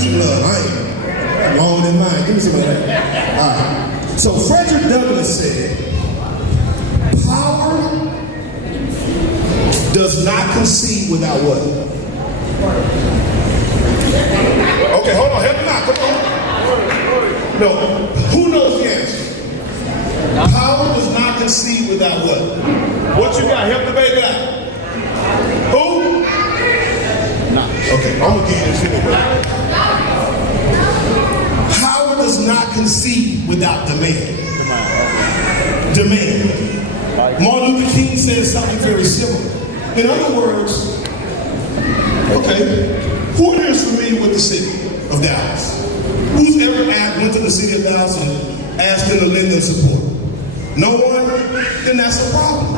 some love. I ain't long in mine. Give me some of that. All right. So Frederick Douglass said, power does not concede without what? Okay, hold on. Help me out. Come on. No. Who knows the answer? Power does not concede without what? What you got? Help the baby out. Who? Okay, I'm gonna give you this here. Power does not concede without demand. Demand. Martin Luther King says something very similar. In other words, okay, who here is familiar with the city of Dallas? Who's ever went to the city of Dallas and asked them to lend them support? No one? Then that's a problem.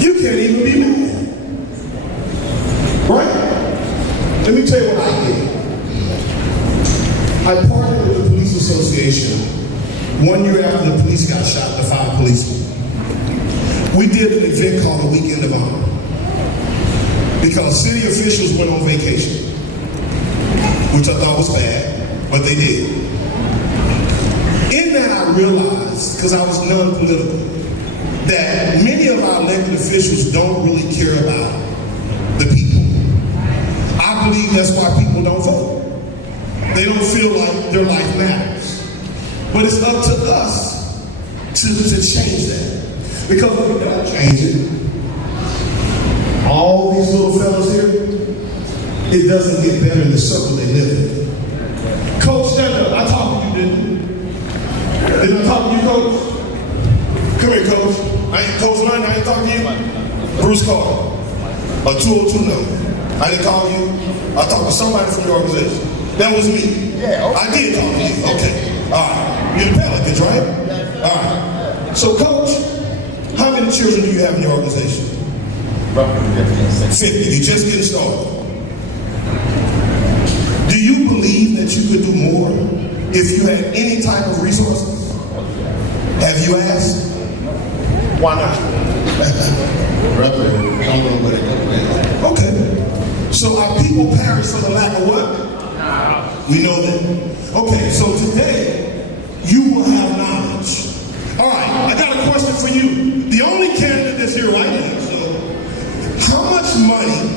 You can't even be mad. Right? Let me tell you what I did. I partnered with the police association 1 year after the police got shot, the 5 policemen. We did an event called the Weekend of Honor because city officials went on vacation, which I thought was bad, but they did. In that I realized, because I was non-political, that many of our elected officials don't really care about the people. I believe that's why people don't vote. They don't feel like their life matters. But it's up to us to change that. Because if we don't change it, all these little fellas here, it doesn't get better in the circle they live in. Coach, stand up. I talked to you, didn't you? Didn't I talk to you, Coach? Come here, Coach. Coach London, I ain't talking to you. Bruce Carter. A 202 number. I didn't call you. I talked to somebody from your organization. That was me. Yeah, okay. I did talk to you. Okay. All right. You're the Pelicans, right? All right. So, Coach, how many children do you have in your organization? Roughly 50. You're just getting started. Do you believe that you could do more if you had any type of resources? Have you asked? Why not? Okay. So our people perish for the lack of what? We know that. Okay, so today, you will have knowledge. All right, I got a question for you. The only candidate that's here right now, so how much money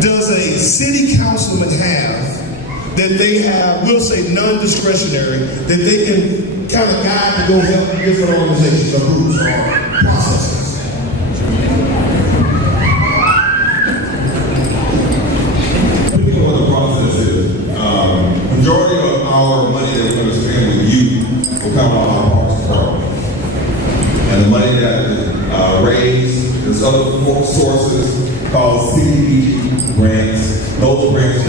does a city councilman have that they have, we'll say non-discretionary, that they can kind of guide to go help different organizations or groups or processes? Depending on what the process is, majority of our money that we're going to spend with you will come out of our parks department. And the money that is raised, there's other sources called CDBG grants. Those grants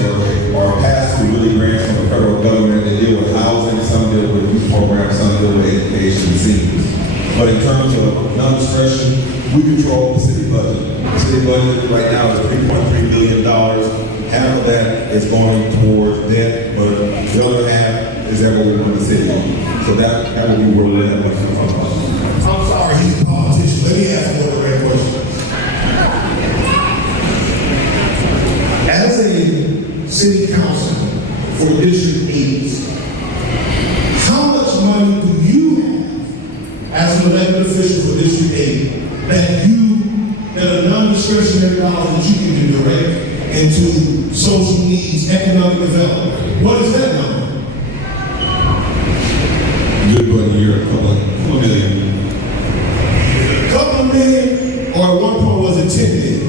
are passed through really grants from the federal government. They deal with housing, some deal with youth programs, some deal with education and seniors. But in terms of non-discretion, we control the city budget. The city budget right now is $3.3 billion. Half of that is going towards debt, but the other half is that what we want the city on. So that will be where we're at. I'm sorry, he's a politician. Let me ask another great question. As a city council for District 8, how much money do you have as an elected official for District 8 that are non-discretionary dollars that you can direct into social needs, economic development? What is that number? Good buddy here, a couple of million. A couple of million, or at one point was it 10 million?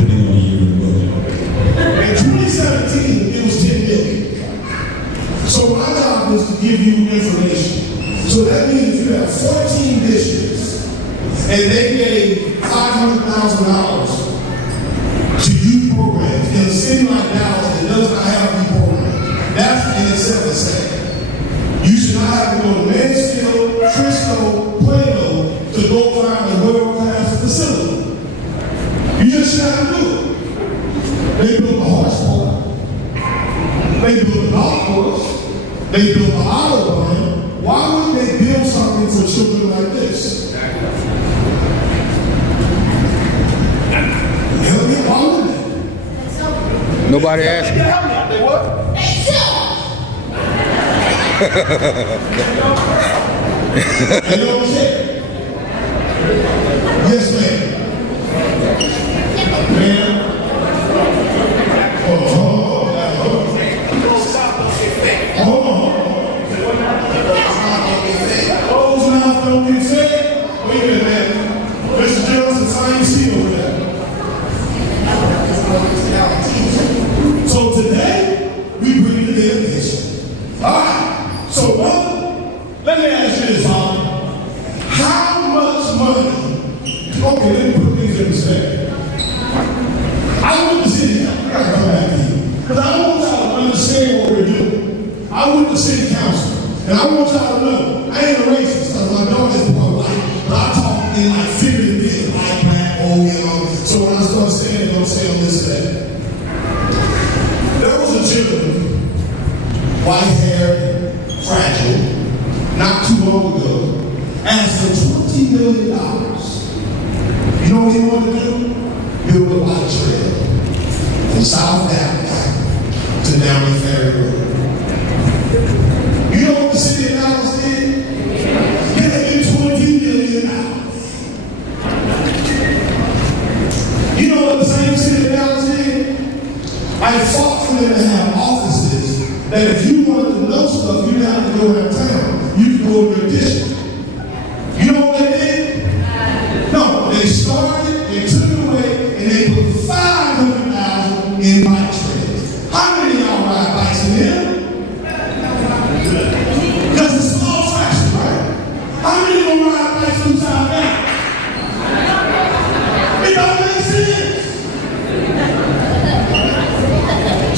Depending on the year and budget. In 2017, it was 10 million. So my job is to give you information. So that means if you have 14 districts and they gave $500,000 to youth programs in a city like Dallas that does not have youth programs, that's in itself a sad. You should not have to go to Mansfield, Frisco, Plano to go find a world-class facility. You just should have to do it. They built a horse farm. They built a golf course. They built an autobahn. Why wouldn't they build something for children like this? Why wouldn't they? Nobody asked you. Help me out. They what? You know what I'm saying? Yes, ma'am. Ma'am. Hold on. Close mouth don't get fed. Wait a minute, man. Mr. Johnson, sign your seal over there. So today, we bring the dedication. All right. So, brother, let me ask you this, Father. How much money? Okay, let me put things in perspective. I went to city council. I gotta come back to you. Because I want y'all to understand what we're doing. I went to city council. And I want y'all to know, I ain't a racist, because my daughter's part white, but I talk in like figurative things, like black, you know. So when I start saying it, don't say on this and that. There was a gentleman, white hair, fragile, not too long ago, asked for $20 million. You know what he wanted to do? Build a bike trail from South Dallas to Downey Ferry Road. You know what the city of Dallas did? They gave $20 million. You know what the same city of Dallas did? I fought for them to have offices that if you wanted to know stuff, you didn't have to go out of town. You could go to your district. You know what they did? No, they started, they took it away, and they put $500,000 in bike trails. How many of y'all ride bikes in here? Because it's small fraction, right? How many of them ride bikes from South Dallas? It don't make sense.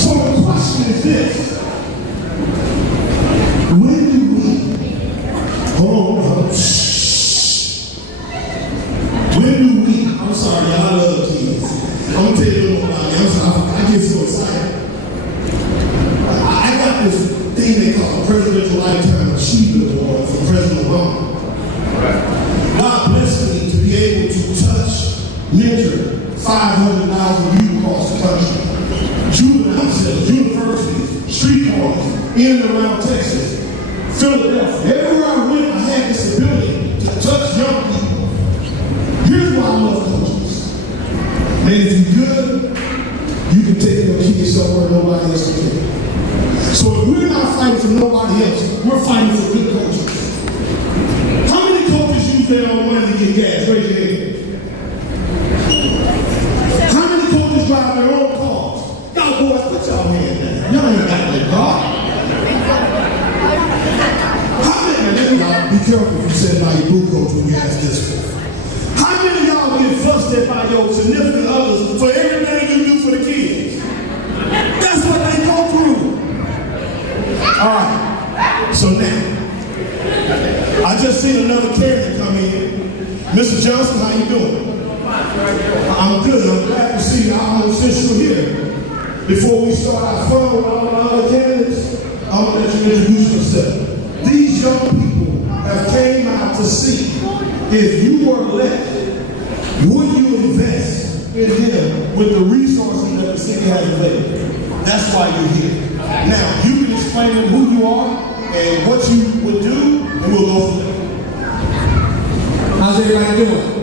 So the question is this. When do we, hold on, when do we, I'm sorry, I love kids. I'm going to tell you a little about me. I'm sorry, I get so excited. I got this thing they call a Presidential Lifetime Achievement Award from President Obama. God blessed me to be able to touch, mentor 500,000 youth across the country. Juvenile centers, universities, street corners, in and around Texas, Philadelphia. Everywhere I went, I had this ability to touch young people. Here's why I love coaches. Man, if you're good, you can take your kids somewhere nobody else can take. So if we're not fighting for nobody else, we're fighting for good coaches. How many coaches use their own money to get gas? Raise your hand. How many coaches drive their own cars? Y'all boys, put y'all hand down. Y'all ain't got no car. How many, y'all be careful if you said by your boo coach when you ask this one. How many of y'all get flustered by your significant others for everything you do for the kids? That's what they go through. All right. So now, I just seen another character come in. Mr. Johnson, how you doing? I'm good. I'm glad to see you. Since you're here. Before we start our fun with all the other candidates, I'm going to let you introduce yourself. These young people have came out to see if you were elected, would you invest in him with the resources that the city has available? That's why you're here. Now, you can explain who you are and what you would do, and we'll go from there. How's everybody doing?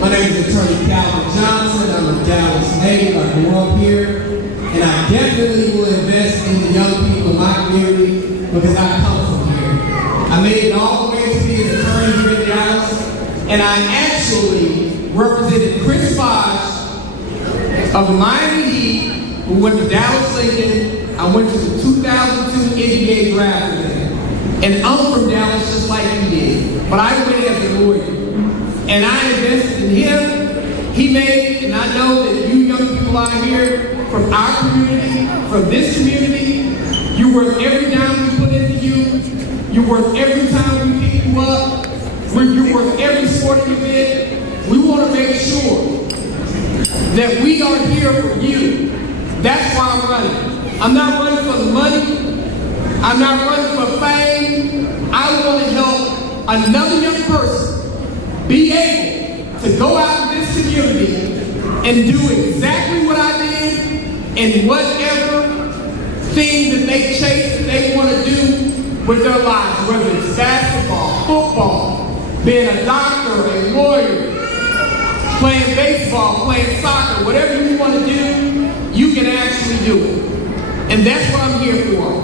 My name is Attorney Calvin Johnson. I'm a Dallas native. I grew up here. And I definitely will invest in the young people in my community because I come from here. I made it all the way to be an attorney here in Dallas. And I actually represented Chris Bosh of the Miami Heat, who went to Dallas Lincoln. I went to the 2002 NBA draft with him. And I'm from Dallas just like he did. But I went as a lawyer. And I invested in him. He made, and I know that you young people out here from our community, from this community, you're worth every dime we put into you. You're worth every time we pick you up. You're worth every sporting event. We want to make sure that we are here for you. That's why I'm running. I'm not running for the money. I'm not running for fame. I want to help another young person be able to go out in this community and do exactly what I did in whatever thing that they chase, that they want to do with their lives, whether it's basketball, football, being a doctor, a lawyer, playing baseball, playing soccer, whatever you want to do, you can actually do it. And that's what I'm here for.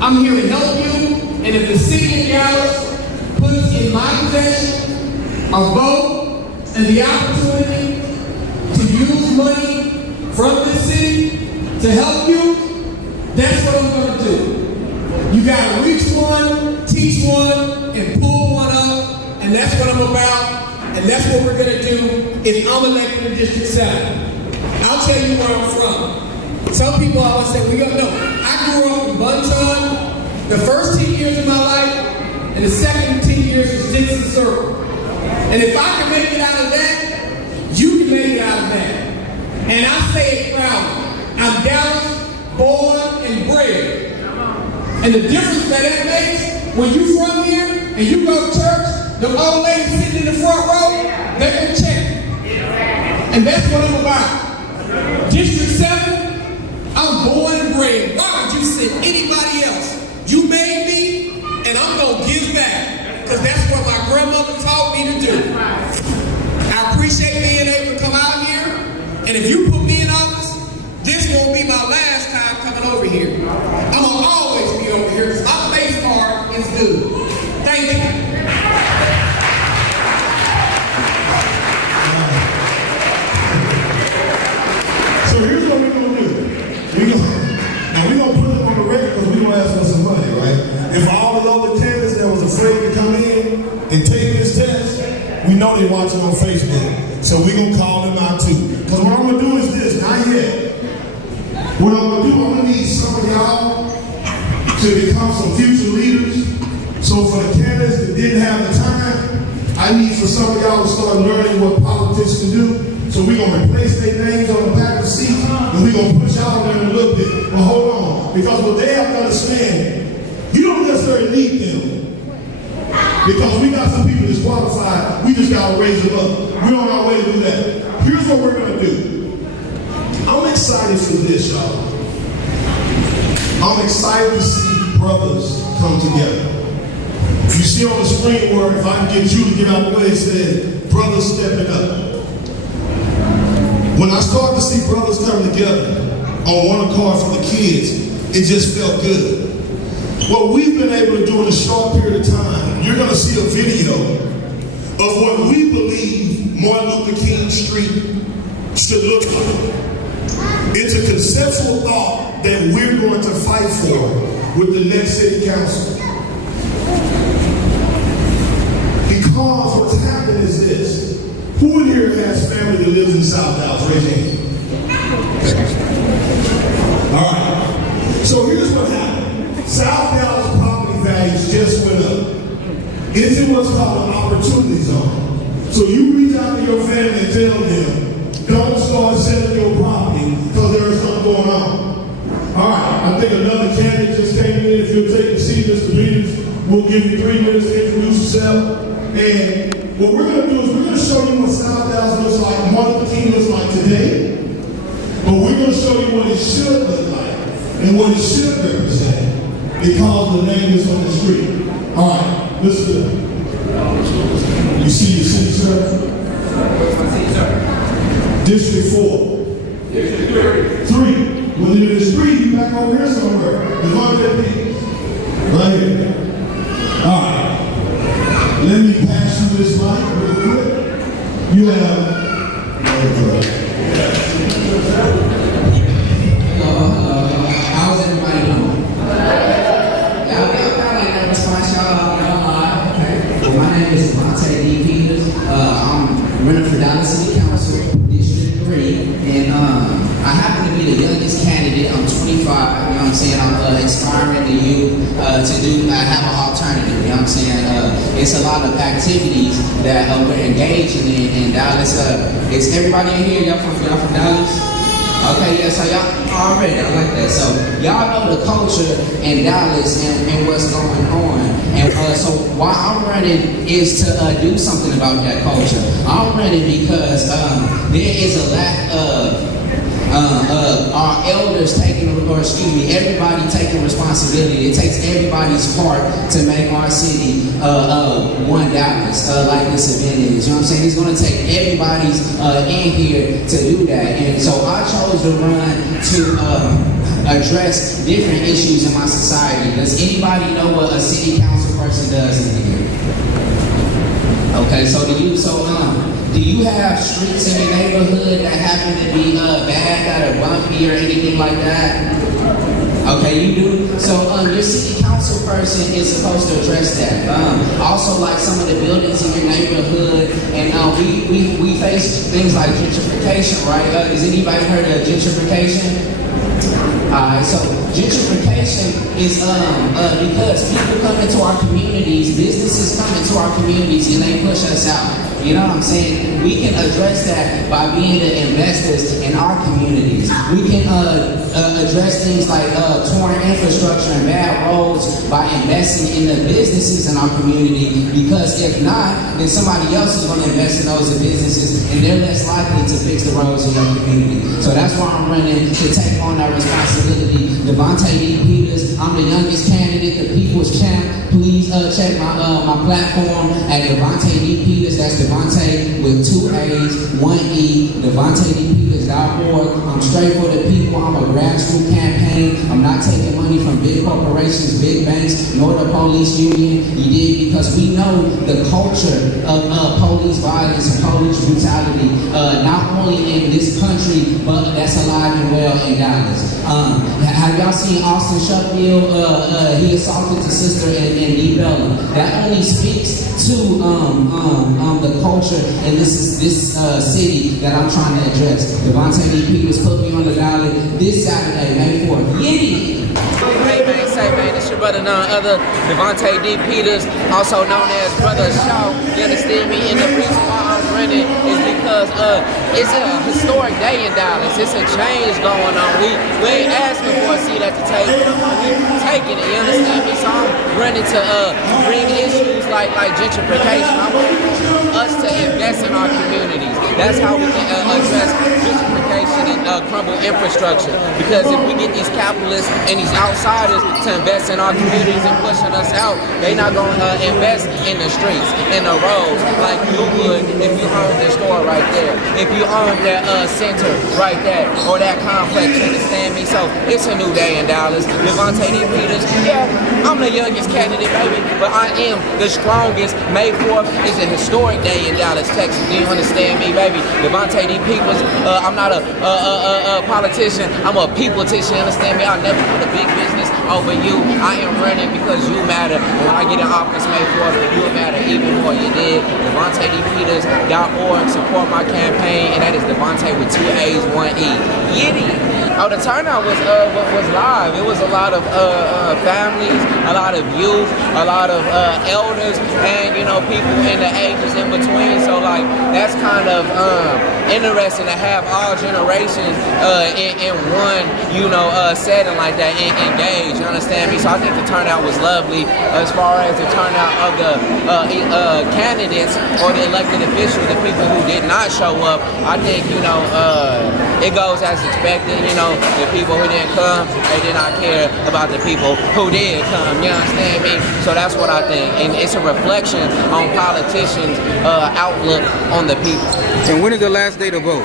I'm here to help you, and if the city of Dallas puts in my possession a vote and the opportunity to use money from this city to help you, that's what I'm going to do. You got to reach one, teach one, and pull one up, and that's what I'm about, and that's what we're going to do if I'm elected in District 7. I'll tell you where I'm from. Some people always say, we don't know. I grew up in Bunton, the first 10 years of my life, and the second 10 years was Dixon Circle. And if I can make it out of that, you can make it out of that. And I say it proudly. I'm Dallas, born and bred. And the difference that makes, when you from here and you go to church, the old lady sitting in the front row, they can check. And that's what I'm about. District 7, I'm born and bred. Why would you send anybody else? You made me, and I'm going to give back. Because that's what my grandmother taught me to do. I appreciate being able to come out here. And if you put me in office, this won't be my last time coming over here. I'm going to always be over here because my face card is good. Thank you. So here's what we're going to do. We're going to put it on the record because we're going to ask for some money, right? And for all the other candidates that was afraid to come in and take this test, we know they're watching on Facebook. So we're going to call them out too. Because what I'm going to do is this, not yet. What I'm going to do, I'm going to need some of y'all to become some future leaders. So for the candidates that didn't have the time, I need for some of y'all to start learning what politics can do. So we're going to replace their names on the back of the seat, and we're going to put y'all there in a little bit. But hold on, because what they have to understand, you don't necessarily need them. Because we got some people disqualified, we just got to raise them up. We're on our way to do that. Here's what we're going to do. I'm excited for this, y'all. I'm excited to see brothers come together. You see on the screen where if I can get you to get out of the way, it says, brothers stepping up. When I started to see brothers come together on one accord for the kids, it just felt good. What we've been able to do in a short period of time, you're going to see a video of what we believe Martin Luther King Street should look like. It's a conceptual thought that we're going to fight for with the next city council. Because what's happened is this. Who in here has family that lives in South Dallas? Raise your hand. All right. So here's what happened. South Dallas property values just went up. It's in what's called an opportunity zone. So you reach out to your family and tell them, don't start selling your property because there is something going on. All right. I think another candidate just came in. If you'll take the seat, Mr. Peters, we'll give you 3 minutes to introduce yourself. And what we're going to do is we're going to show you what South Dallas looks like, Martin Luther King looks like today. But we're going to show you what it should look like and what it should represent because the name is on the street. All right, listen. You see your seat, sir? District 4. District 3. Well, if it's 3, you back over here somewhere. There's one that people. Right here. All right. Let me pass you this mic real quick. You have. How's everybody doing? Y'all like that response, y'all? Okay. My name is Monte D. Peters. I'm running for Dallas City Council, District 3, and I happen to be the youngest candidate. I'm 25. You know what I'm saying? I'm inspiring the youth to do. I have an alternative. You know what I'm saying? It's a lot of activities that we're engaging in Dallas. Is everybody in here? Y'all from Dallas? Okay, yeah, so y'all already, I like that. So y'all know the culture in Dallas and what's going on. And so why I'm running is to do something about that culture. I'm running because there is a lack of our elders everybody taking responsibility. It takes everybody's part to make our city one Dallas, like this event is. You know what I'm saying? It's going to take everybody's in here to do that. And so I chose to run to address different issues in my society. Does anybody know what a city council person does in here? Okay, so do you have streets in your neighborhood that happen to be bad, that are bumpy or anything like that? Okay, you do? So your city council person is supposed to address that. Also, like some of the buildings in your neighborhood, and we face things like gentrification, right? Has anybody heard of gentrification? Alright, so gentrification is because people come into our communities, businesses come into our communities, and they push us out. You know what I'm saying? We can address that by being the investors in our communities. We can address things like torn infrastructure and bad roads by investing in the businesses in our community, because if not, then somebody else is going to invest in those businesses, and they're less likely to fix the roads in your community. So that's why I'm running to take on that responsibility. Devontae D. Peters, I'm the youngest candidate, the people's champ. Please check my platform at Devontae D. Peters. That's Devontae with 2 A's, 1 E, DevontaeDPeters.org. I'm straight for the people. I'm a grassroots campaign. I'm not taking money from big corporations, big banks, nor the police union. You did, because we know the culture of police violence and police brutality, not only in this country, but that's alive and well in Dallas. Have y'all seen Austin Sheffield? He assaulted the sister in Lee Bella. That only speaks to the culture in this city that I'm trying to address. Devontae D. Peters put me on the ballot this Saturday, May 4th. Yiddy! Hey man, say man, it's your brother none other, Devontae D. Peters, also known as Brother Shaw. You understand me? And the reason why I'm running is because it's a historic day in Dallas. It's a change going on. We ain't asking for a seat at the table, we taking it. You understand me? So I'm running to bring issues like gentrification. I want us to invest in our communities. That's how we can address gentrification and crumble infrastructure. Because if we get these capitalists and these outsiders to invest in our communities and pushing us out, they not going to invest in the streets, in the roads, like you would if you owned the store right there, if you owned that center right there, or that complex. You understand me? So it's a new day in Dallas. Devontae D. Peters, yeah, I'm the youngest candidate, baby, but I am the strongest. May 4th is a historic day in Dallas, Texas. Do you understand me, baby? Devontae D. Peters, I'm not a politician, I'm a people-tician. Understand me? I'll never put a big business over you. I am running because you matter. And when I get in office May 4th, you will matter even more. You did. DevontaeDPeters.org. Support my campaign, and that is Devontae with 2 A's, 1 E. Yiddy! Oh, the turnout was live. It was a lot of families, a lot of youth, a lot of elders, and people in the ages in between. So like that's kind of interesting to have all generations in one setting like that, engaged. You understand me? So I think the turnout was lovely. As far as the turnout of the candidates or the elected officials, the people who did not show up, I think it goes as expected. The people who didn't come, they did not care about the people who did come. You understand me? So that's what I think, and it's a reflection on politicians' outlook on the people. And when is the last day to vote?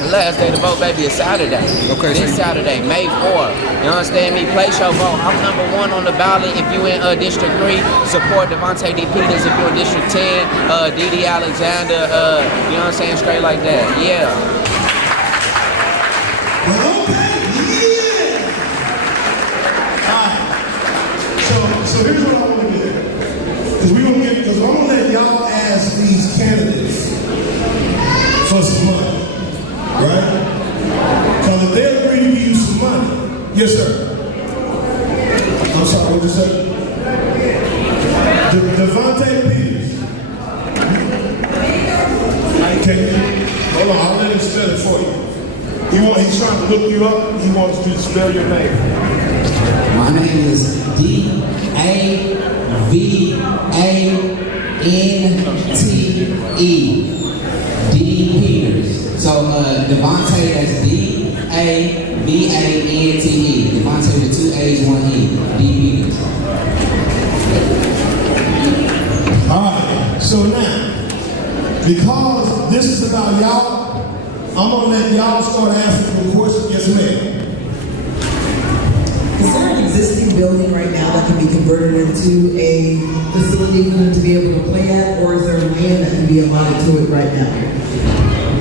The last day to vote, baby, is Saturday. Okay. This Saturday, May 4th. You understand me? Place your vote. I'm number 1 on the ballot. If you in District 3, support Devontae D. Peters. If you're in District 10, Dede Alexander. You know what I'm saying? Straight like that. Yeah. Well, okay, yeah. All right. So here's what I want to do. Because I'm going to let y'all ask these candidates for some money. Right? Because if they agree to give you some money, yes, sir. I'm sorry, what you say? Devontae Peters. Okay. Hold on, I'll let him spell it for you. He's trying to look you up. He wants you to spell your name. My name is DAVANTE. D. Peters. So Devontae, that's DAVANTE. Devante, Devante with 2 A's, 1 E, D Peters. All right, so now, because this is about y'all, I'm gonna let y'all start asking the questions. Yes, ma'am. Is there an existing building right now that can be converted into a facility for them to be able to play at, or is there land that can be allotted to it right now?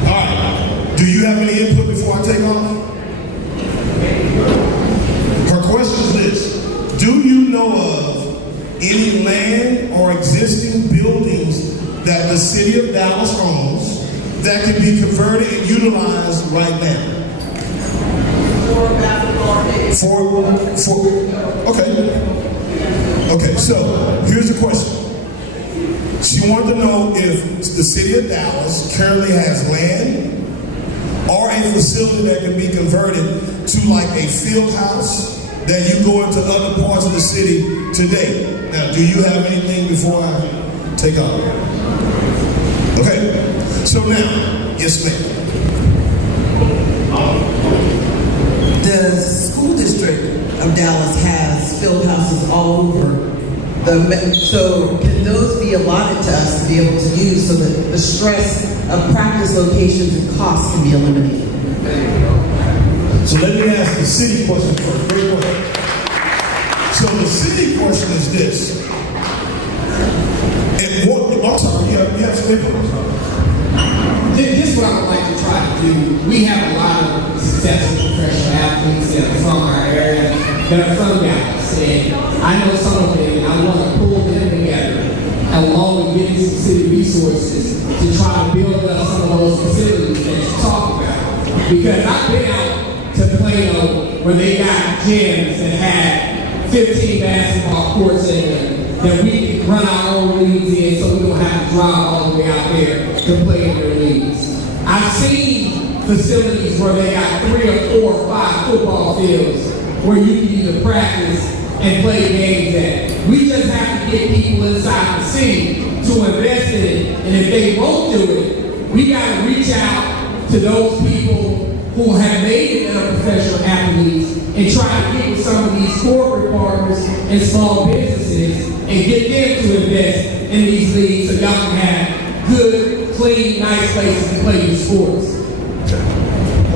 All right, do you have any input before I take off? Her question is this: do you know of any land or existing buildings that the city of Dallas owns that can be converted and utilized right now? Okay, so here's the question. She wanted to know if the city of Dallas currently has land or a facility that can be converted to like a field house that you go into other parts of the city today. Now, do you have anything before I take off? Okay, so now, yes ma'am. The school district of Dallas has field houses all over. So can those be allotted to us to be able to use so that the stress of practice locations and costs can be eliminated? So let me ask the city question first. Very well. So the city question is this. And what, I'm sorry, you have some input. This is what I would like to try to do. We have a lot of successful professional athletes that are from our area, that are from Dallas. And I know some of them, and I want to pull them together along with getting some city resources to try to build up some of those facilities that you talk about. Because I've been out to Plano where they got gyms that had 15 basketball courts in them that we can run our own leagues in so we don't have to drive all the way out there to play in their leagues. I've seen facilities where they got 3 or 4 or 5 football fields where you can either practice and play games at. We just have to get people inside the city to invest in it, and if they won't do it, we got to reach out to those people who have made it that are professional athletes and try to get with some of these corporate partners and small businesses and get them to invest in these leagues so y'all can have good, clean, nice places to play your sports.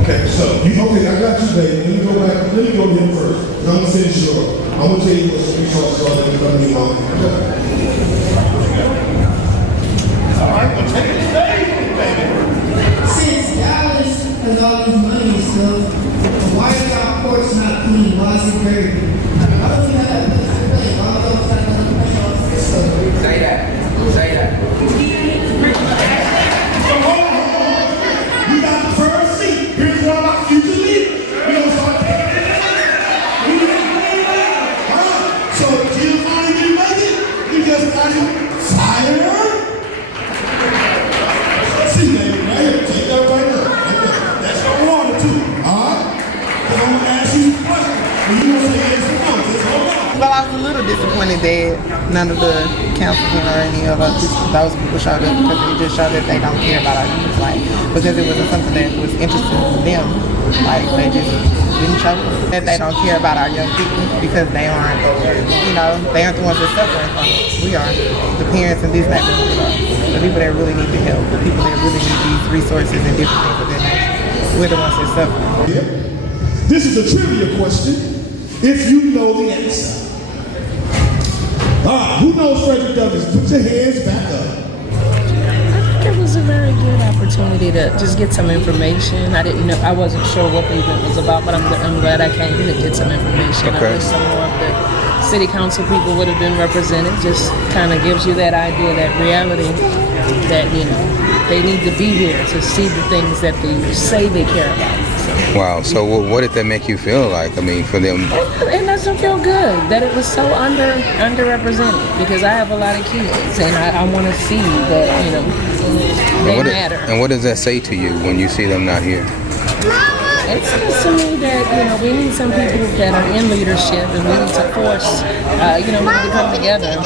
Okay, so okay, I got you, baby. Let me go back. Let me go to him first. I'm gonna finish short. I'm gonna tell you what some resources are that are gonna be on. All right, well, take it today, baby. Since Dallas has all this money and stuff, why is our courts not clean? Why is it dirty? Why don't we have that place to play? Why don't we have another place on the system? Say that. So hold on. We got the first seat. Here's one of our future leaders. We gonna start taking it. We didn't play that. All right. So Giovanni didn't make it. We just got him fired. See, baby, right here. Take that right now. That's your water too. All right. So I'm gonna ask you a question. And you gonna say yes or no. Just hold on. Well, I was a little disappointed that none of the councilmen or any of those people showed up because it just showed that they don't care about our youth. Like, because it wasn't something that was interesting to them. Like, they just didn't show up. That they don't care about our young people because they aren't, they aren't the ones that are suffering from it. We are. The parents in these neighborhoods are. The people that really need the help. The people that really need these resources and different things of their nature. We're the ones that suffer. Yeah. This is a trivia question. If you know the answer. All right, who knows Frederick Douglass? Put your hands back up. I think it was a very good opportunity to just get some information. I wasn't sure what the event was about, but I'm glad I came here to get some information. Okay. I wish some more of the city council people would have been represented. Just kind of gives you that idea, that reality, that they need to be here to see the things that they say they care about. Wow. So what did that make you feel like? I mean, for them. It doesn't feel good that it was so underrepresented because I have a lot of kids and I want to see that they matter. And what does that say to you when you see them not here? It seems to me that, we need some people that are in leadership, and we need to force, we need to come together and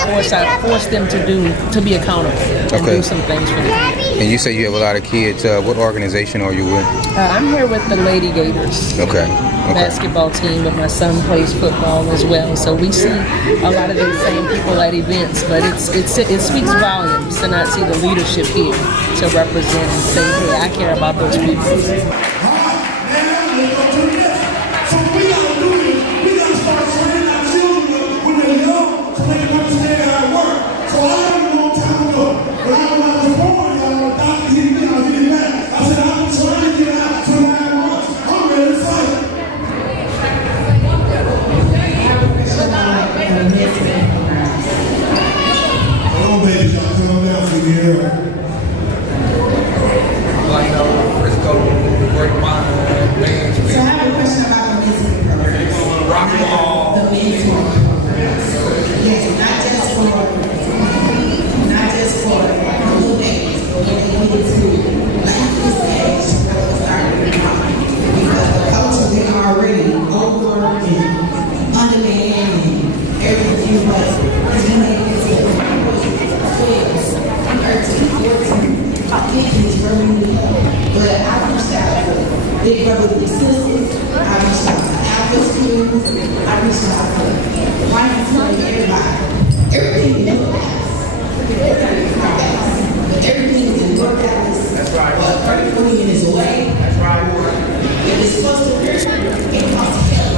force them to be accountable and do some things for them. And you say you have a lot of kids. What organization are you with? I'm here with the Lady Gators. Okay. Basketball team, but my son plays football as well. So we see a lot of these same people at events, but it speaks volumes to not see the leadership here to represent and say, hey, I care about those people. So we gotta do this. We gotta start training our children when they're young so they can understand how it works. So I learned a long time ago. When I was born, y'all, Dr. hit me, I hit him back. I said, I'm trying to get out for 9 months. I'm ready to fight. Come on, baby, y'all come down for here. So I have a question about the mentoring program. The mentoring program. Yes, not just for little babies, but when they get to like this age, they'll start to become. Because the culture they already over and undermanned and everything, but when they get to 12, 13, 14, thinking is really new. But I reached out to Big Brother Big Sisters, I reached out to Alpha Schools, I reached out to White School, everybody. Everything never lasts. Everything is not last. But everything is work out. That's right. But 30 million is away. That's right. If it's supposed to hurt, it costs hell.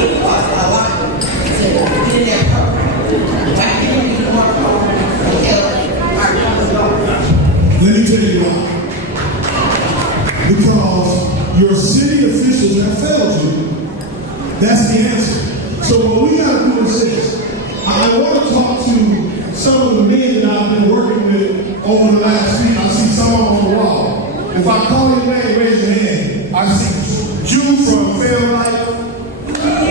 It costs a lot to get in that program. Why can't we do more programs to help our young adults? Let me tell you why. Because your city officials have failed you. That's the answer. So what we got to do is this. I want to talk to some of the men that I've been working with over the last week. I see some of them on the wall. If I call your name, raise your hand. I see Jude from Fairlight.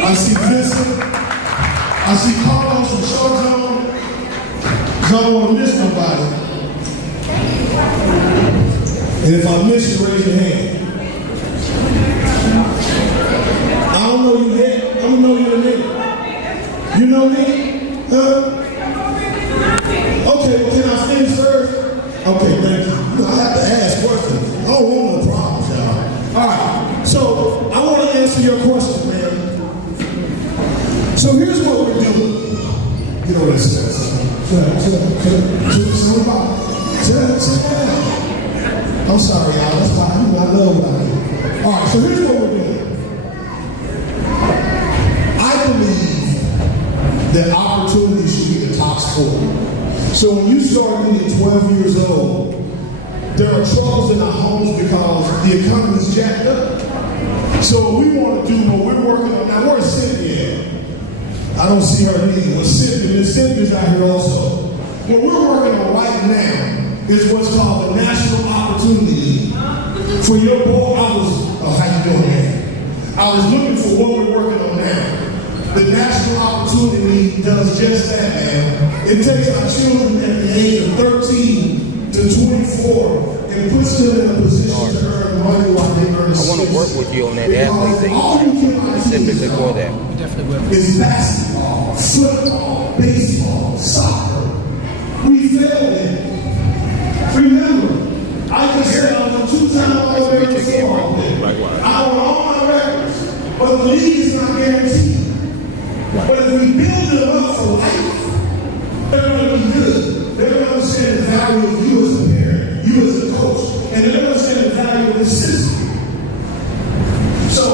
I see Vincent. I see Carlos from Short Zone. I don't want to miss nobody. And if I miss you, raise your hand. I don't know you yet. I don't know you name. You know me? Okay, well, can I finish first? Okay, thank you. I have to ask questions. I don't want no problems, y'all. All right, so I want to answer your question, man. So here's what we're doing. You know what it says. I'm sorry, y'all. That's why I love what I do. All right, so here's what we're doing. I believe that opportunity should be the top score. So when you start getting 12 years old, there are troubles in our homes because the economy is jacked up. So what we want to do, what we're working on, now where's Cynthia? I don't see her either. Well, Cynthia's out here also. What we're working on right now is what's called the National Opportunity for your boy. How you doing, man? I was looking for what we're working on now. The National Opportunity does just that, man. It takes our children at the age of 13 to 24 and puts them in a position to earn money while they earn a I want to work with you on that athlete thing, specifically for that. It's basketball, football, baseball, soccer. We failed it. Remember, I just said I was a two-time All-American football player. I won all my records, but the league is not guaranteed. But if we build them up for life, they're going to be good. They're going to understand the value of you as a parent, you as a coach, and they're going to understand the value of the system. So,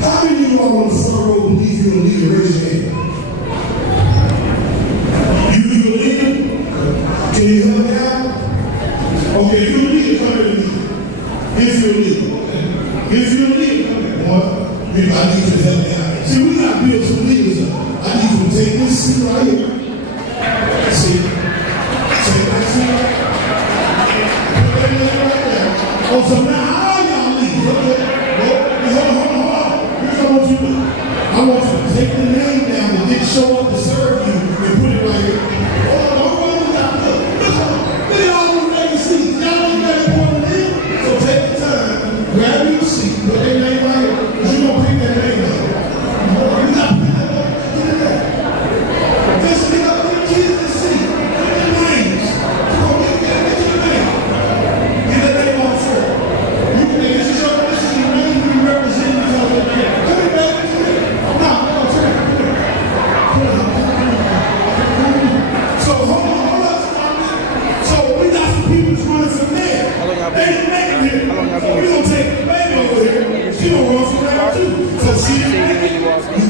how many of you all on the front row believe you're a leader? Raise your hand. You believe it? Can you help me out? Okay, if you're a leader, come here to me. If you're a leader, okay. If you're a leader, come here. Boy, maybe I need you to help me out. See, we got to build some leaders up. I need you to take this seat right here. See? Take that seat right there. Put that in right there. Oh, so now how y'all lead? Okay. Hold on. Here's what I want you to do. I want you to take the name down and then show up to serve you and put it right here. Hold on. Look at all those legacies. Y'all ain't got important in. So take the time. Grab your y'all been here? How long y'all been here? We gonna take the baby over here. She gonna run from there too. So she you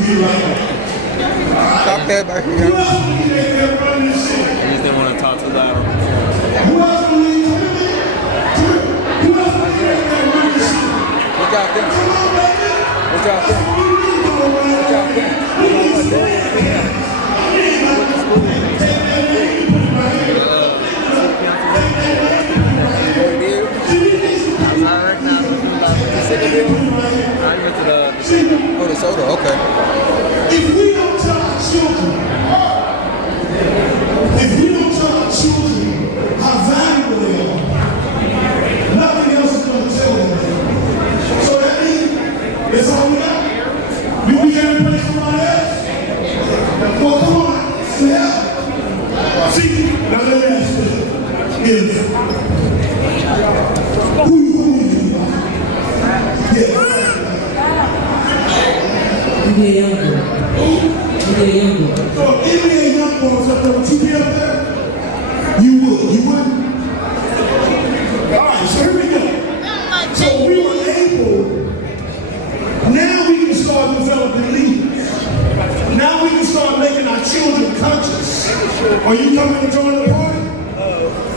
get right. Stop that back Who here. else would you think they're running this shit? I just didn't want to talk too loud. Who else would you think? Who else would you think they're running this shit? What y'all think? Come on, baby. What y'all think? What y'all think? Oh, the soda. Okay. If we don't tell our children, how valuable they are, nothing else is going to tell them. So that means that's all we got. We can't replace somebody else. Well, come on, yeah. See, now let me ask you this. Who you? Yeah. NBA Youngboy. So if NBA Youngboy was up there, would you be up there? You would. You wouldn't? All right, so here we go. So we were able, now we can start developing leaders. Now we can start making our children conscious. Are you coming to join the party?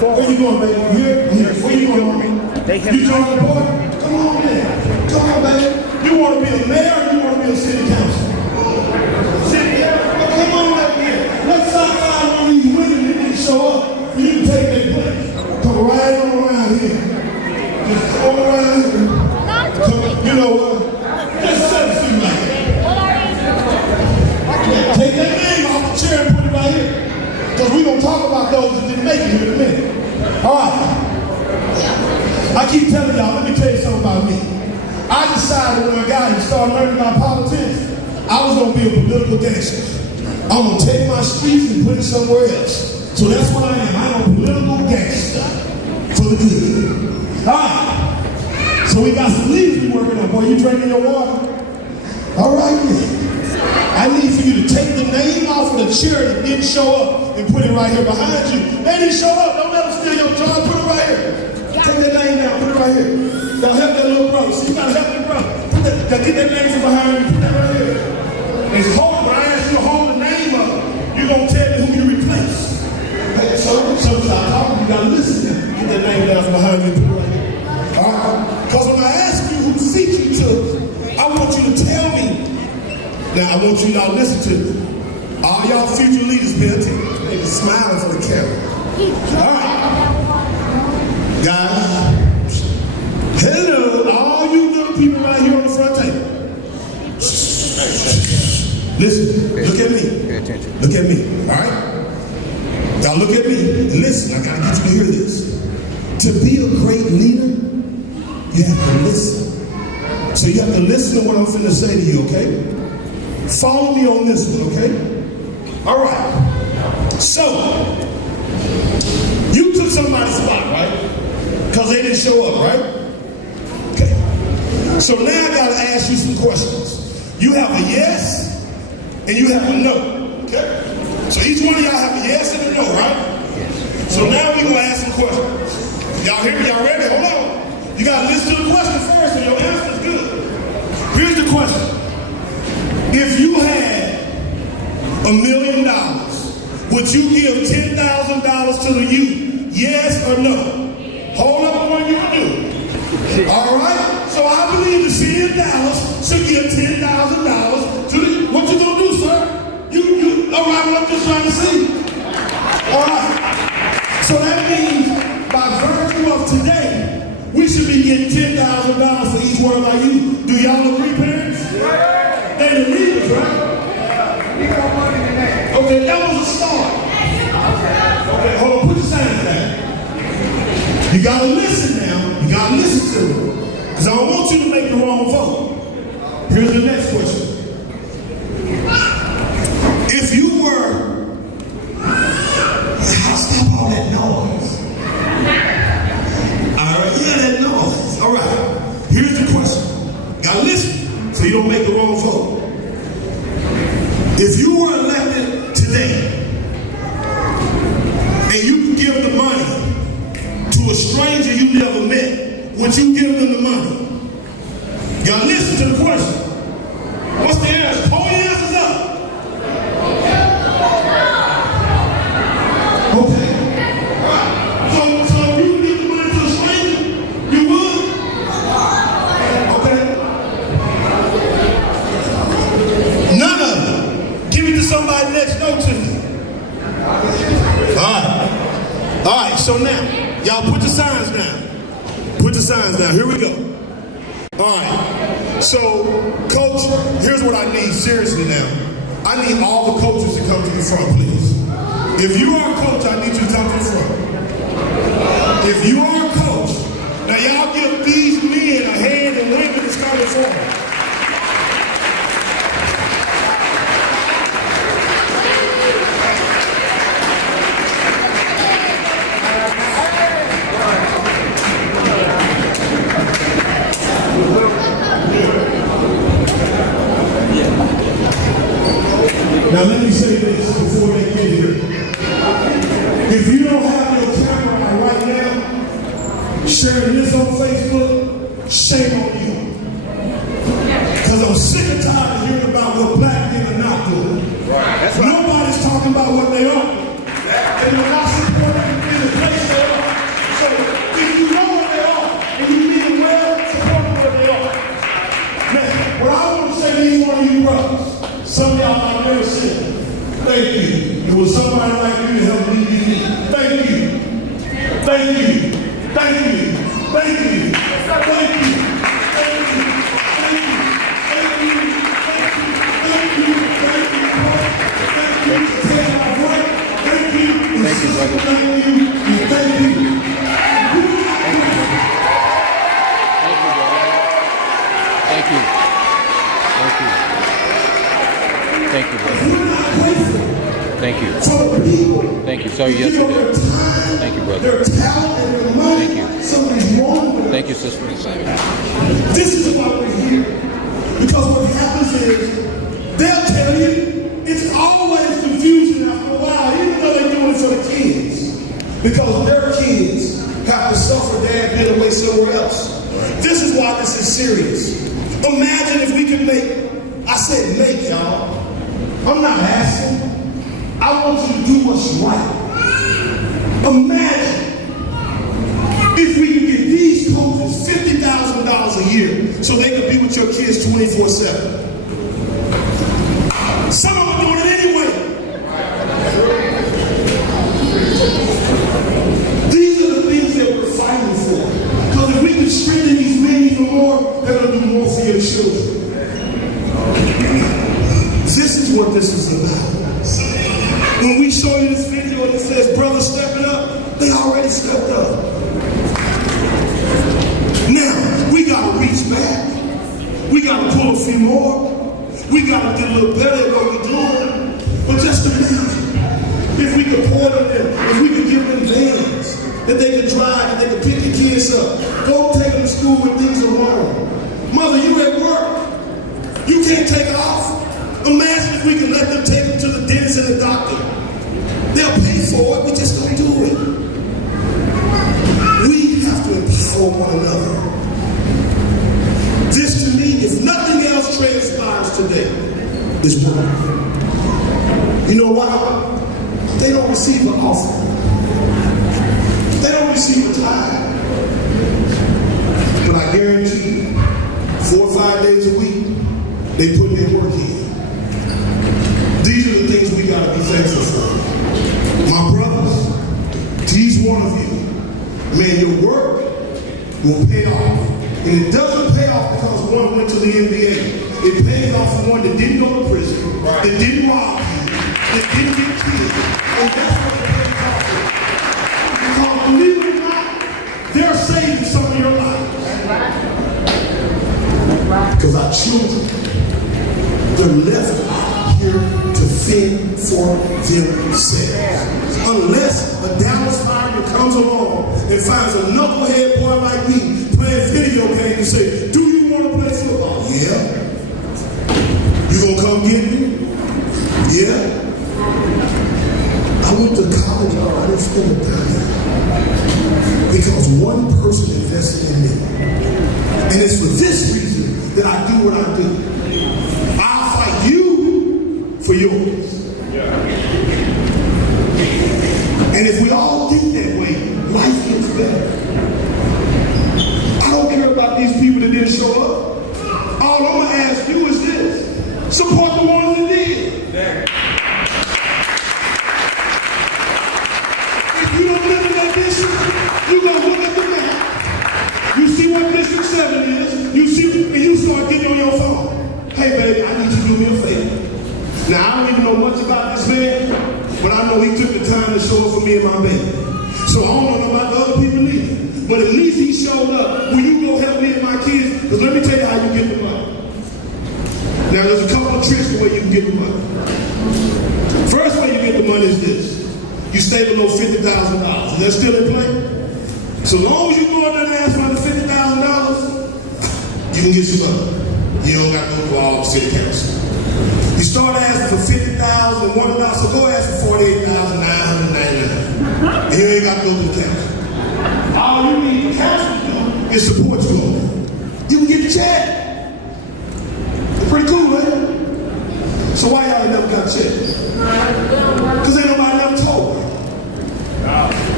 Where you going, baby? Here? Where you going, mommy? You join the party? Come on, man. Come on, baby. You want to be a mayor or you want to be a city council? City council? Come on up here. Let's stop find one of these women that didn't show up. You can take their place. Come right on around here. Just come around here. Come, you know what? Just set it to you like that. Take that name off the chair and put it right here. Because we're going to talk about those that didn't make it here in a minute. All right. I keep telling y'all, let me tell you something about me. I decided when I got here and started learning about politics, I was going to be a political gangster. I'm going to take my streets and put it somewhere else. So that's what I am. I'm a political gangster for the good. All right. So we got some leaders we working on. Boy, you drinking your water? All right, then. I need for you to take the name off of the chair that didn't show up and put it right here behind you. They didn't show up. Don't let them steal your job. Put it right here. Take that name down. Put it right here. Now help that little brother. See, you got to help that brother. Now get that name from behind you. Put that right here. It's hold. When I ask you to hold the name up, you're going to tell me who you replace. So stop talking. You got to listen now. Get that name down from behind you. Put it right here. All right? Because when I ask you who seat you took, I want you to tell me. Now, I want you to listen to me. All y'all future leaders, pay attention. They just smiling for the camera. All right. Guys, hello, all you little people right here on the front table. Listen, look at me. Pay attention. Look at me, all right? Y'all look at me and listen. I gotta get you to hear this. To be a great leader, you have to listen. So you have to listen to what I'm finna say to you, okay? Follow me on this one, okay? All right. So, you took somebody's spot, right? Because they didn't show up, right? Okay. So now I got to ask you some questions. You have a yes and you have a no, okay? So each one of y'all have a yes and a no, right? So now we're going to ask some questions. Y'all hear me? Y'all ready? Hold on. You got to listen to the question first and your answer is good. Here's the question. If you had $1 million, would you give $10,000 to the youth? Yes or no? Hold up on what you do. All right? So I believe the city of Dallas should give $10,000 to the youth. What you gonna do, sir? All right, well, I'm just trying to see. All right. So that means by virtue of today, we should be getting $10,000 for each one of our youth. Do y'all agree, parents? They the leaders, right? Okay, that was a start. Okay, hold on, put your signs down. You gotta listen now. You gotta listen to them. Because I don't want you to make the wrong vote. Here's the next question. If you were, stop all that noise. All right, yeah, that noise. All right, here's the question. Gotta listen so you don't make the wrong vote. If you were elected today and you could give the money to a a stranger you never met, would you give them the money? Y'all listen to the question. What's the answer? Hold your answers up. Okay. So if you give the money to a stranger, you would? Okay. None of them. Give it to somebody next door to you. All right, so now, y'all put the signs down. Put the signs down. Here we go. All right. So, Coach, here's what I need seriously now. I need all the coaches to come to the front, please. If you are a coach, I need you to come to the front. If you are a coach, now y'all give these men a hand and women that's coming forward. Now let me say this before they get here. If you don't have your camera on right now, sharing this on Facebook, shame on you. Because I'm sick and tired of hearing about what black men are not doing. Right. Nobody's talking about what they are. And they're not supporting in the place they are. So if you know what they are, and you mean well, support them where they are. Now, what I want to say to each one of you brothers, some of y'all I've never seen. Thank you. It was somebody like you to help me be me. Thank you. Thank you. Thank you. Thank you. Thank you. Thank you. Thank you. Thank you. Thank you. Thank you. Thank you. Thank you. Thank you. Thank you, brother. Thank you. Thank you. Thank you. Thank you. Thank you, brother. Thank you. Thank you. So yesterday. Thank you, brother. Their talent and their money. Thank you. Somebody's wrong with it. Thank you, sister. This is why we're here. Because what happens is, they'll tell you, it's always confusion after a while, even though they're doing it for the kids. Because their kids have to suffer dad being away somewhere else. This is why this is serious. Imagine if we could make, I said make, y'all. I'm not asking. I want you to do what's right. Imagine if we could get these coaches $50,000 a year so they could be with your kids 24/7. Some of them are doing it anyway. These are the things that we're fighting for. Because if we can strengthen these men even more, they're going to do more for your children. This is what this is about. When we show you this video and it says, brother stepping up, they already stepped up. Now, we got to reach back. We got to pull a few more. We got to get a little better at what we're doing. But just imagine, if we could pour them in, if we could give them vans that they could drive and they could pick the kids up, go take them to school when things are wrong. Mother, you at work. You can't take it off. Imagine if we could let them take them to the dentist and the doctor. They'll pay for it, we just don't do it. We have to empower one another. This to me, if nothing else transpires today, is work. You know why? They don't receive an offer. They don't receive a tithe. But I guarantee you, 4 or 5 days a week, they put their work in. These are the things we got to be thankful for. My brothers, to each one of you, man, your work will pay off. And it doesn't pay off because one went to the NBA. It pays off for one that didn't go to prison, that didn't rob you, that didn't get killed. And that's what it pays off for. Because believe it or not, they're saving some of your lives. Because our children, they're left out here to fend for themselves. Unless a Dallas fireman comes along and finds a knucklehead boy like me playing video games and say, do you want to play football? Yeah. You gonna come get me? Yeah. I went to college, I didn't spend a dime. Because one person invested in me. And it's for this reason that I do what I do. I'll fight you for yours. And if we all think that way, life gets better. I don't care about these people that didn't show up. All I'm going to ask you is this. Support the ones that did. If you don't live in that district, you're going to look at the map. You see what District 7 is. You see, and you start getting on your phone. Hey, baby, I need you to do me a favor. Now, I don't even know much about this man, but I know he took the time to show up for me and my baby. So I don't know about the other people either. But at least he showed up. Will you go help me and my kids? Because let me tell you how you get the money. Now, there's a couple of tricks the way you can get the money. First way you get the money is this. You stay below $50,000. Is that still in play? So long as you go out there and ask for the $50,000, you can get some money. You don't got to go to all the city council. You start asking for $50,000, $1, so go ask for $48,999. And you ain't got to go to the council. All you need the council to do is support you on that. You can get the check. It's pretty cool, right? So why y'all ain't never got a check? Because ain't nobody never told me.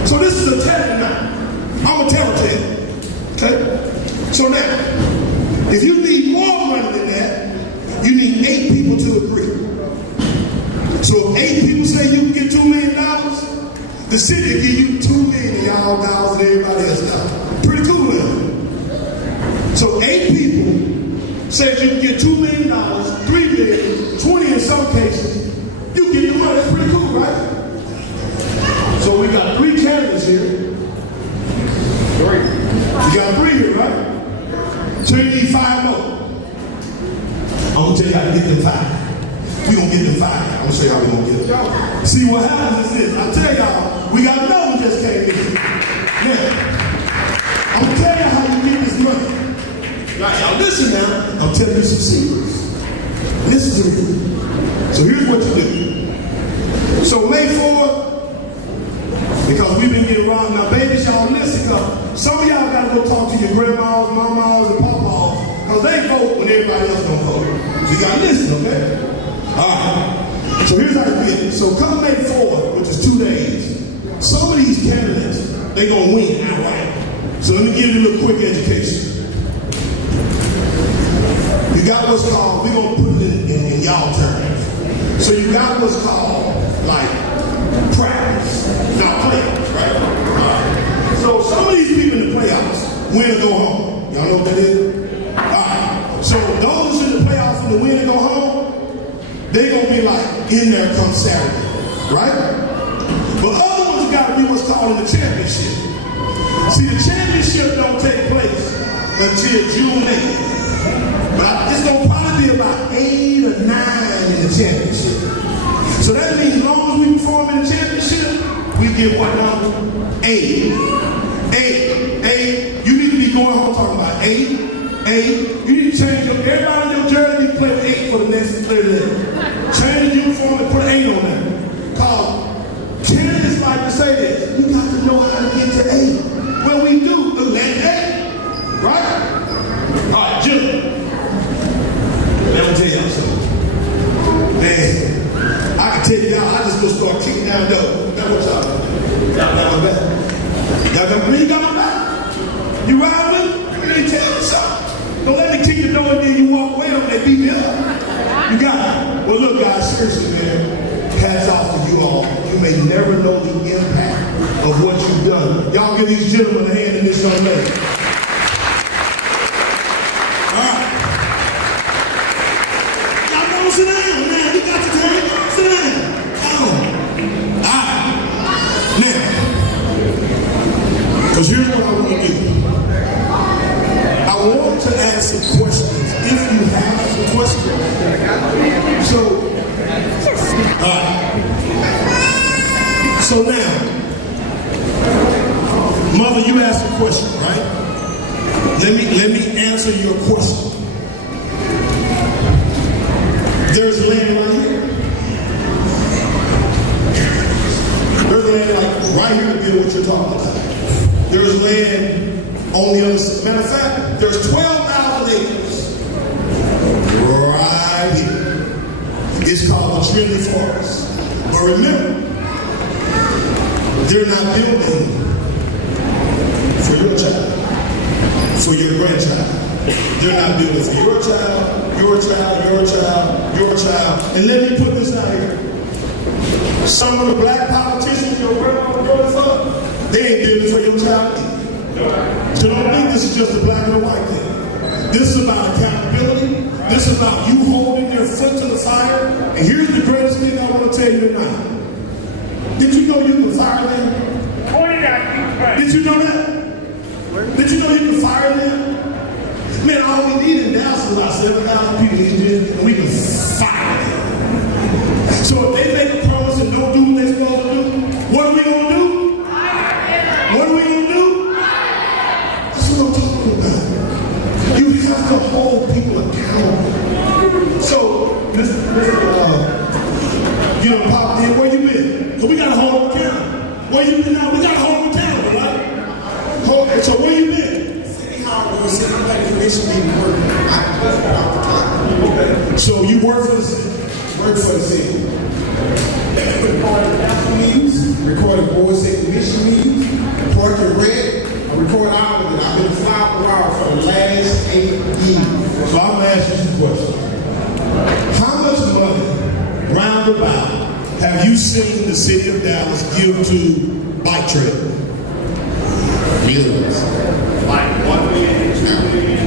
So this is a tell now. I'm a tell. Okay? So now, if you need more money than that, you need 8 people to agree. So if 8 people say you can get $2 million, the city will give you $2 million y'all dollars and everybody else dollars. Pretty cool, isn't it? So 8 people say you can get $2 million, $3 million, 20 in some cases, you get the money. That's pretty cool, right? So we got 3 candidates here. You got 3 here, right? So you need 5 more. I'm gonna tell you how to get them 5. We gonna get them 5. I'm gonna show you how we gonna get them. See what happens is this. I tell y'all, we got to know we just came in. Now, I'm gonna tell you how you get this money. Right, y'all listen now. I'm telling you some secrets. Listen to me. So here's what you do. So May 4th, because we've been getting around now, babies, y'all listen, because some of y'all gotta go talk to your grandmas, mamas, and papas, because they vote when everybody else don't vote. So you gotta listen, okay? Alright. So here's how you get it. So come May 4th, which is 2 days, some of these candidates, they gonna win outright. So let me give you a little quick education. You got what's called, we're gonna put it in y'all terms. So you got what's called, like, practice. Now playoffs, right? Alright. So some of these people in the playoffs win or go home. Y'all know what that is? Alright. So those in the playoffs and the win and go home, they're gonna be like in there come Saturday. Right? But other ones gotta be what's called in the championship. See, the championship don't take place until June 8th. But it's gonna probably be about 8 or 9 in the championship. So that means as long as we perform in the championship, we get what number? 8. 8. You need to be going home talking about 8. You need to change your, everybody in your jersey need to play with 8 for the next 30 days. Change the uniform and put 8 on there. Because candidates like to say this, we got to know how to get to 8. Well, we do, elect 8. Right? Alright, Jim. Let me tell y'all something. Man, I can tell y'all, I just gonna start kicking down doors. That's what y'all do. Y'all got my back. Y'all got me, you got my back. You ride with me? Let me tell you something. Don't let me kick the door and then you walk away and they beat me up. You got it. Well, look, guys, seriously, man, hats off to you all. You may never know the impact of what you've done. Y'all give these gentlemen a hand in this young lady. Sit down, man. You got the time. Sit down. Come on. All right. Now, because here's what I want to do. I want to ask some questions. If you have some questions. So, all right. So now, Mother, you asked a question, right? Let me answer your question. There's land right here. There's land like right here to be what you're talking about. There's there's land on the other side. Matter of fact, there's 12,000 acres right here. It's called the Trinity Forest. But remember, they're not building for your child, for your grandchild. They're not building for your child, your child, your child, your child. And let me put this out here. Some of the black politicians your grandma voted for, they ain't building for your child either. So don't think this is just a black or white thing. This is about accountability. This is about you holding your foot to the fire. And here's the greatest thing I want to tell you tonight. Did you know you can fire them? Did you know that? Did you know you can fire them? Man, all we need in Dallas is about 7,000 people each year, and we can fire them. So if they make a promise and don't do what they're supposed to do, what are we going to do? What are we going to do? That's what I'm talking about. You have to hold people accountable. So, Papa, where you been? So we got to hold them accountable. Where you been now? We got to hold them accountable, right? So where you been? So you work for the city. Work for the city. Recording council meetings, recording board safety commission meetings, report to red, I record out of it. I've been flying around for the last 8 years. So I'm gonna ask you some questions. How much money, roundabout, have you seen the city of Dallas give to bike trail? Millions. Like 1 million, 2 million,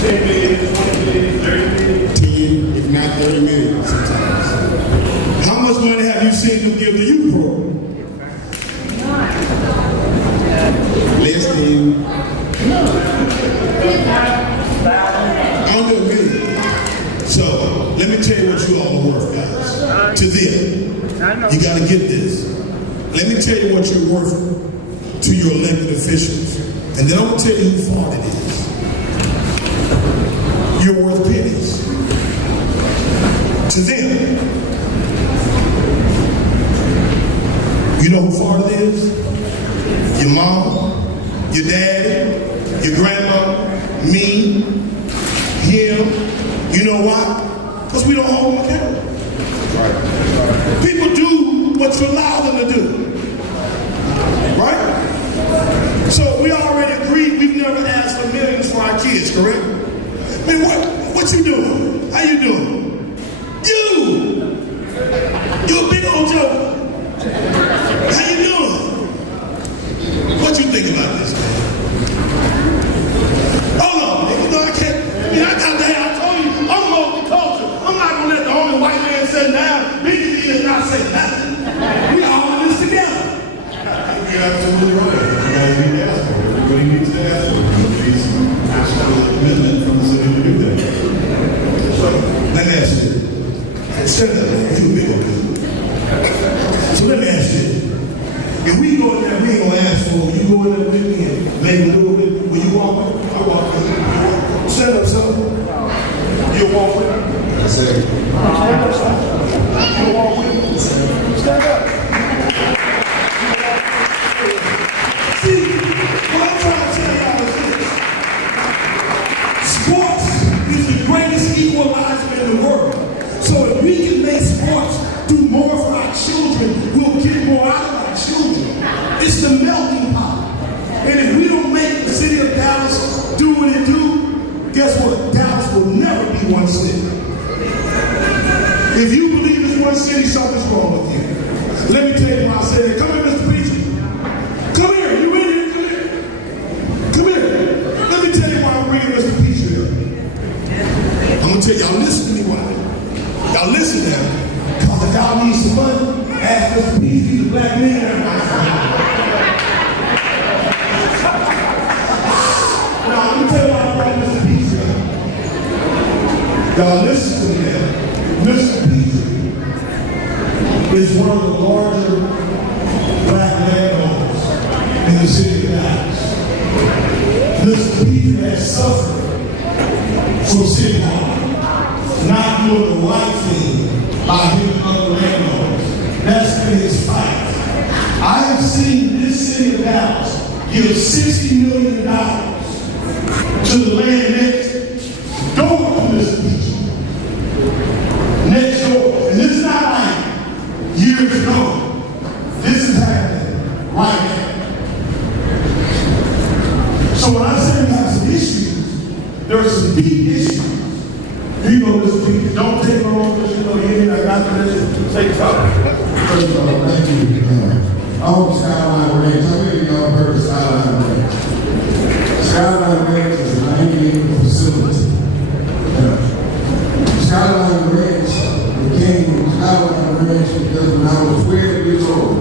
10 million, 20 million, 30 million, 10, if not 30 million sometimes. How much money have you seen them give the youth program? Less than under a million. So let me tell you what you all are worth, guys. To them, you got to get this. Let me tell you what you're worth to your elected officials. And then I'm going to tell you who fault it is. You're worth pennies. To them. You know who fault it is? Your mom, your daddy, your grandma, me, him. You know why? Because we don't hold them accountable. People do what you allow them to do. Right? So we already agreed we've never asked for millions for our kids, correct? I mean, what you doing? How you doing? You a big old joke. How you doing? What you think about this, man? Hold on, nigga. No, I can't. I mean, I got that. I told you, I'm multicultural. I'm not gonna let the only white man sit down. Biggie is not saying nothing. We all in this together. You're absolutely right. You guys need to ask for it. Everybody needs to ask for it. There's some national commitment from the city to do that. So, let me ask you. Instead of you big old dude. So let me ask you. If we go in there, we ain't gonna ask for it. You go in there with me and maybe a little bit. Will you walk with me? I walk with you. Stand up, son. You'll walk with me. That's it. Stand up, son. You'll walk with me. Stand up. See, what I'm trying to tell y'all is this. Sports is the greatest equalizer in the world. So if we can make sports do more for our children, we'll get more out of our children. It's the melting pot. And if we don't make the city of Dallas do what it do, guess what? Dallas will never be one city. If you believe it's one city, something's wrong with you. Let me tell you why I say that. Come here, Mr. Preacher. Come here. You in here? Come here. Come here. Let me tell you why I'm bringing Mr. Preacher here. I'm going to tell y'all, listen to me why. Y'all listen now. Because if y'all need some money, ask Mr. Preacher. He's a black man. Now, let me tell you why I brought Mr. Preacher here. Y'all listen to me now. Mr. Preacher is one of the larger black landowners in the city of Dallas. Mr. Peter has suffered from City Hall, not doing the right thing by him and other landowners. That's been his fight. I have seen this city of Dallas give $60 million to the land next door to this beach. Next door. And this is not like years ago. This is happening right now. So when I say we have some issues, there are some deep issues. You know this deep. Don't take long, you know, here, I got this. Take time. First of all, thank you. On Skyline Ranch, how many of y'all heard of Skyline Ranch? Skyline Ranch is a 90-acre facility. Skyline Ranch became Skyline Ranch because when I was 12 years old,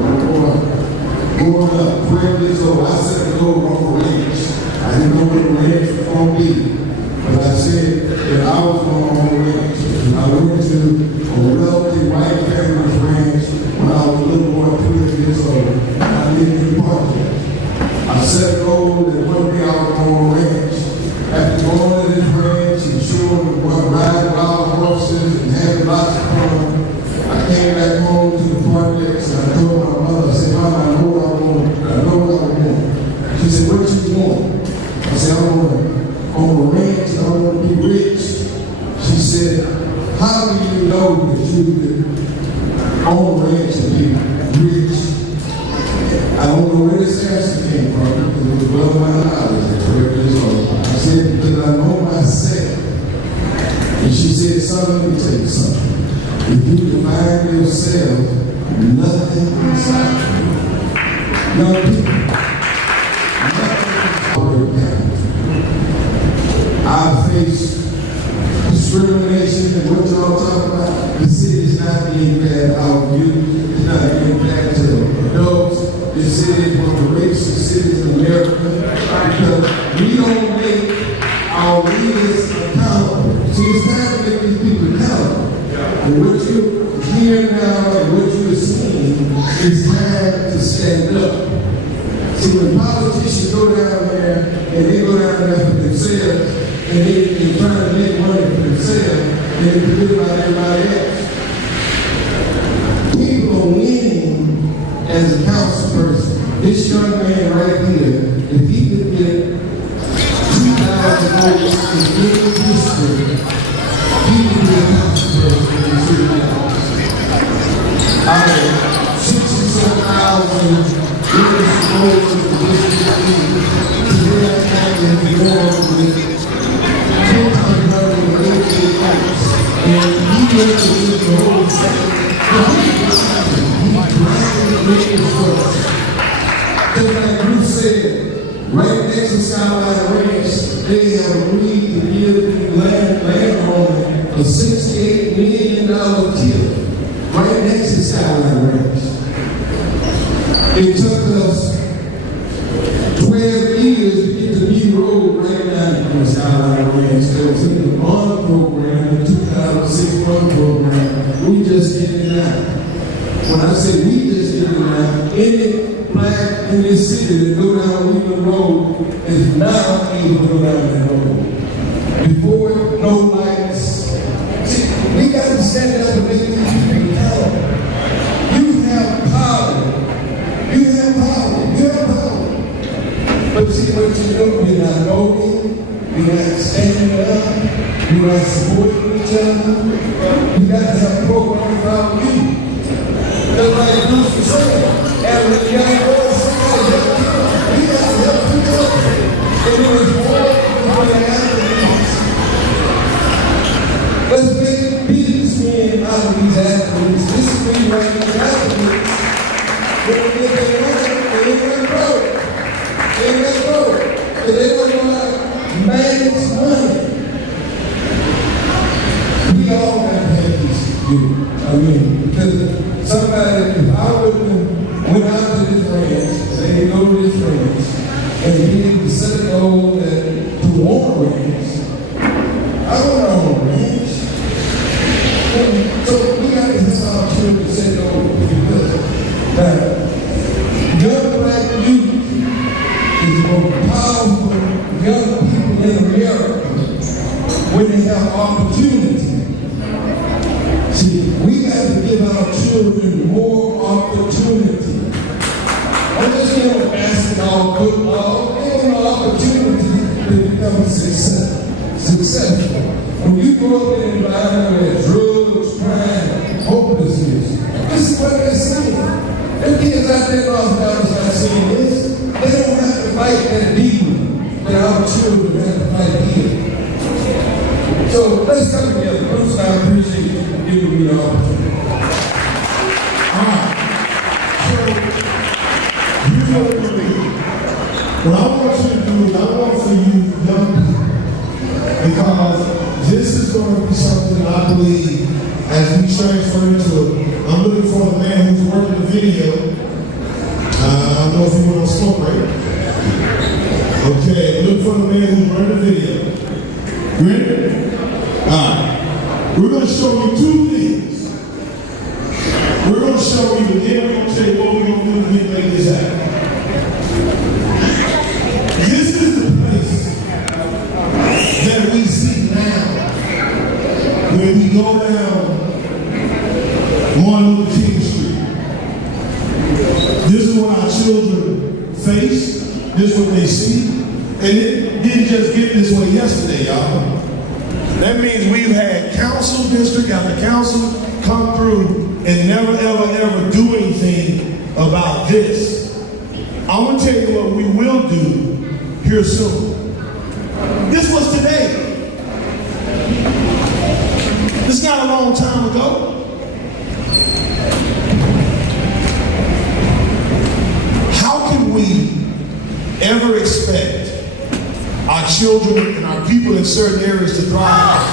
growing up, 12 years old, I set the goal on the ranch. I didn't know what the ranch was going to be, but I said that I was going on the ranch. I went to a wealthy white family's ranch when I was a little boy, 12 years old. I lived in the park. I set a goal that one day I was going on a ranch. After going to this ranch and showing what riding wild horses and having lots of fun, I came back home to the projects and I told my mother, I said, Mama, I know what I want. I know what I want. She said, what you want? I said, I want to own a ranch. I want to be rich. She said, how do you know that you could own a ranch and be rich? I don't know where this answer came from because it was above my knowledge at 12 years old. I said, because I know myself. And she said, son, let me tell you something. If you define yourself, nothing can stop you. Young people, I face discrimination and what y'all talking about. The city is not being bad out of youth. It's not being bad to adults. This city is one of the racist cities in America because we don't make our leaders accountable. See, it's time to make these people accountable. And what you're hearing now and what you're seeing is time to stand up. See, when politicians go down there and they go down there for themselves and they're trying to make money for themselves, they forget about everybody else. People are winning as a council person. This young man right here, if he could get 2,000 votes in any district, he would be a council person in the city council. Out of 67,000 votes in the district, today I can't be more with 288 votes. And he represents the whole state. Just like Bruce said, right next to Skyline Ranch, they have agreed to give the landowner a $68 million tip right next to Skyline Ranch. It took us 12 years to get the new road right down from Skyline Ranch. That was in the bond program, the 2006 bond program. We just did it now. When I say we just did it now, any black in this city that go down Wheeler Road is now able to go down that road. Before, no lights. See, we got to stand up and make these people accountable. You have power. You have power. You have power. But see what you do, you're not voting, you're not standing up, you're not supporting each other. You got to have programs about you. Just like Bruce was saying, and when young boys somebody help people, we got to help people. And it was more than athletes. Let's make businessmen out of these athletes. This is me right now, athletes. When they get their money, they ain't gonna grow. They ain't gonna grow. Because they don't know how to manage money. We all got to have this do. I mean, because somebody, if I wouldn't went out to this ranch, say go to this ranch, and be able to set a goal that to want a ranch, I don't know a ranch. So we got to have our children to set goals because young black youth is the most powerful young people in America when they have opportunity. See, we got to give our children more opportunity. I'm just going to ask basketball, football, they have no opportunity to become successful. When you grow up in an environment where drugs, crime, hopelessness, this is what they're saying. Them kids out there lost dollars not saying this. They don't have to fight that demon that our children have to fight here. So let's come together. Bruce, I appreciate you giving me the opportunity. All right. So, here's what we're going to do. What I want you to do is I want for you young people, because this is going to be something I believe as we transfer into it. I'm looking for the man who's working the video. I don't know if you want to smoke, right? Okay, look for the man who's running the video. Ready? Alright. We're going to show you two things. We're going to show you, and then we're going to tell you what we're going to do to make this happen. This is the place that we see now when we go down Martin Luther King Street. This is what our children face. This is what they see. And it didn't just get this way yesterday, y'all. That means we've had council district after council come through and never, ever, ever do anything about this. I'm going to tell you what we will do here soon. This was today. This is not a long time ago. How can we ever expect our children and our people in certain areas to thrive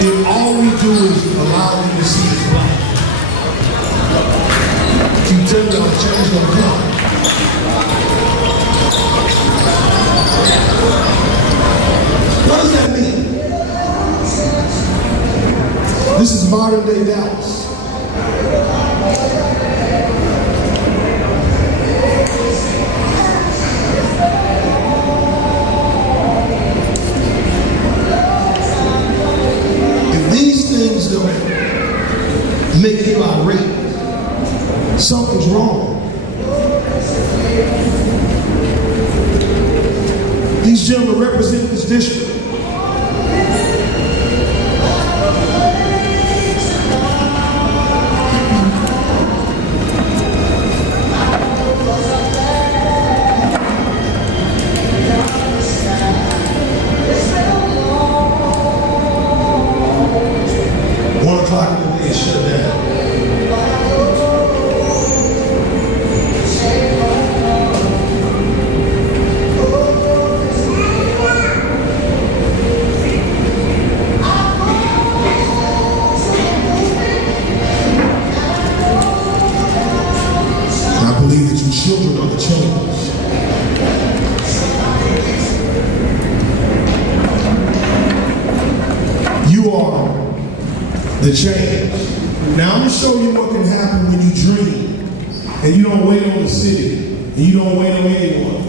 if all we do is allow them to see as black? You tell them change gonna come. What does that mean? This is modern day Dallas. Things don't make you irate, something's wrong. These gentlemen represent this district. Children are the change. You are the change. Now I'm going to show you what can happen when you dream and you don't wait on the city and you don't wait on anyone.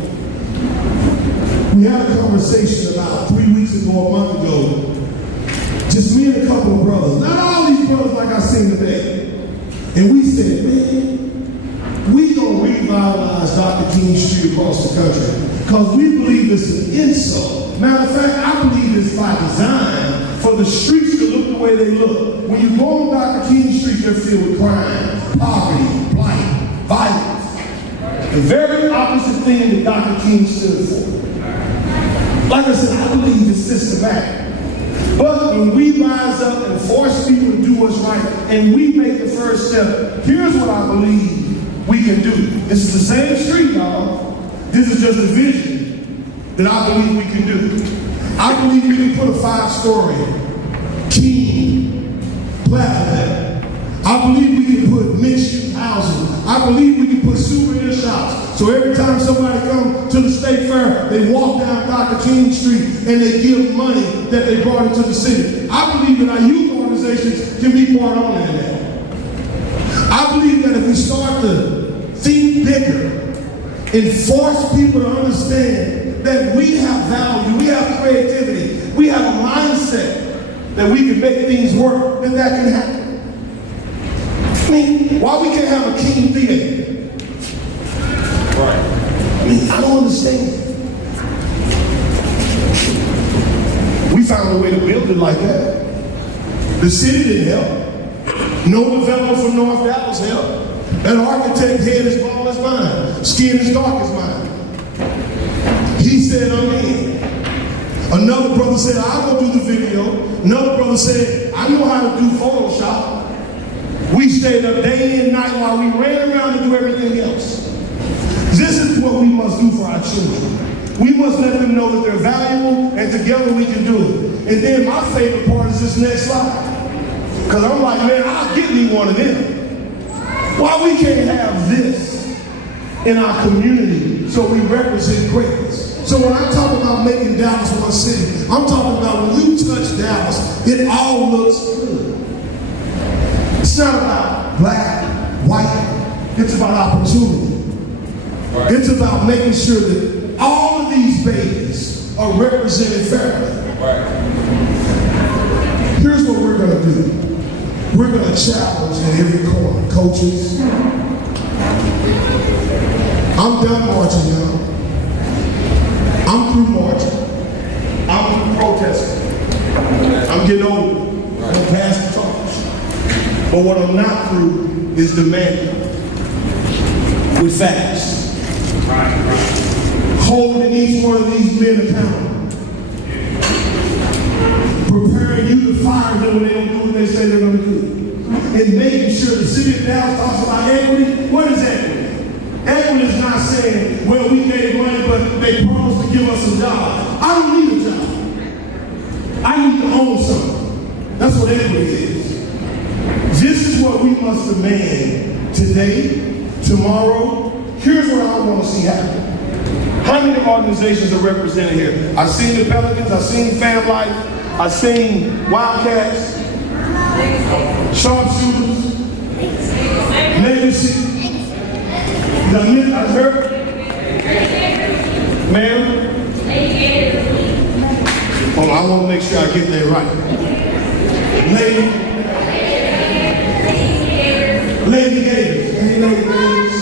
We had a conversation about 3 weeks ago, a month ago, just me and a couple of brothers, not all these brothers like I seen today, and we said, man, we gonna revitalize Dr. King Street across the country because we believe it's an insult. Matter of fact, I believe it's by design for the streets to look the way they look. When you go on Dr. King Street, they're filled with crime, poverty, blight, violence. The very opposite thing that Dr. King stood for. Like I said, I believe it's systematic. But when we rise up and force people to do what's right and we make the first step, here's what I believe we can do. This is the same street, y'all. This is just a vision that I believe we can do. I believe we can put a 5-story King plaza there. I believe we can put mixed-use housing. I believe we can put souvenir shops. So every time somebody comes to the state fair, they walk down Dr. King Street and they give money that they brought into the city. I believe that our youth organizations can be part owner in that. I believe that if we start to think bigger and force people to understand that we have value, we have creativity, we have a mindset that we can make things work, then that can happen. I mean, why we can't have a King Theater? Right. I mean, understand. We found a way to build it like that. The city didn't help. No developer from North Dallas helped. That architect head as bald as mine, skin as dark as mine. He said, I'm in. Another brother said, I'll go do the video. Another brother said, I know how to do Photoshop. We stayed up day and night while we ran around to do everything else. This is what we must do for our children. We must let them know that they're valuable, and together we can do it. And then my favorite part is this next slide. Because I'm like, man, I'll get me one of them. Why we can't have this in our community so we represent greatness? So when I talk about making Dallas one city, I'm talking about when you touch Dallas, it all looks good. It's not about black, white, it's about opportunity. Right. It's about making sure that all of these babies are represented fairly. Right. Here's what we're going to do. We're going to challenge in every corner. Coaches, I'm done marching now. I'm through marching. I'm through protesting. I'm getting old. I'm past the torch. But what I'm not through is demanding with facts. Holding each one of these men accountable. Preparing you to fire them when they don't do what they say they're going to do. And making sure the city of Dallas talks about equity. What is equity? Equity is not saying, well, we gave money, but they promised to give us a job. I don't need a job. I need to own something. That's what equity is. This is what we must demand today, tomorrow. Here's what I want to see happen. How many organizations are represented here? I've seen the Pelicans, I've seen Fam Life, I've seen Wildcats, Sharpshooters, Legacy. I heard, ma'am. Oh, I want to make sure I get that right. Lady Gators. Hey, Lady Gators.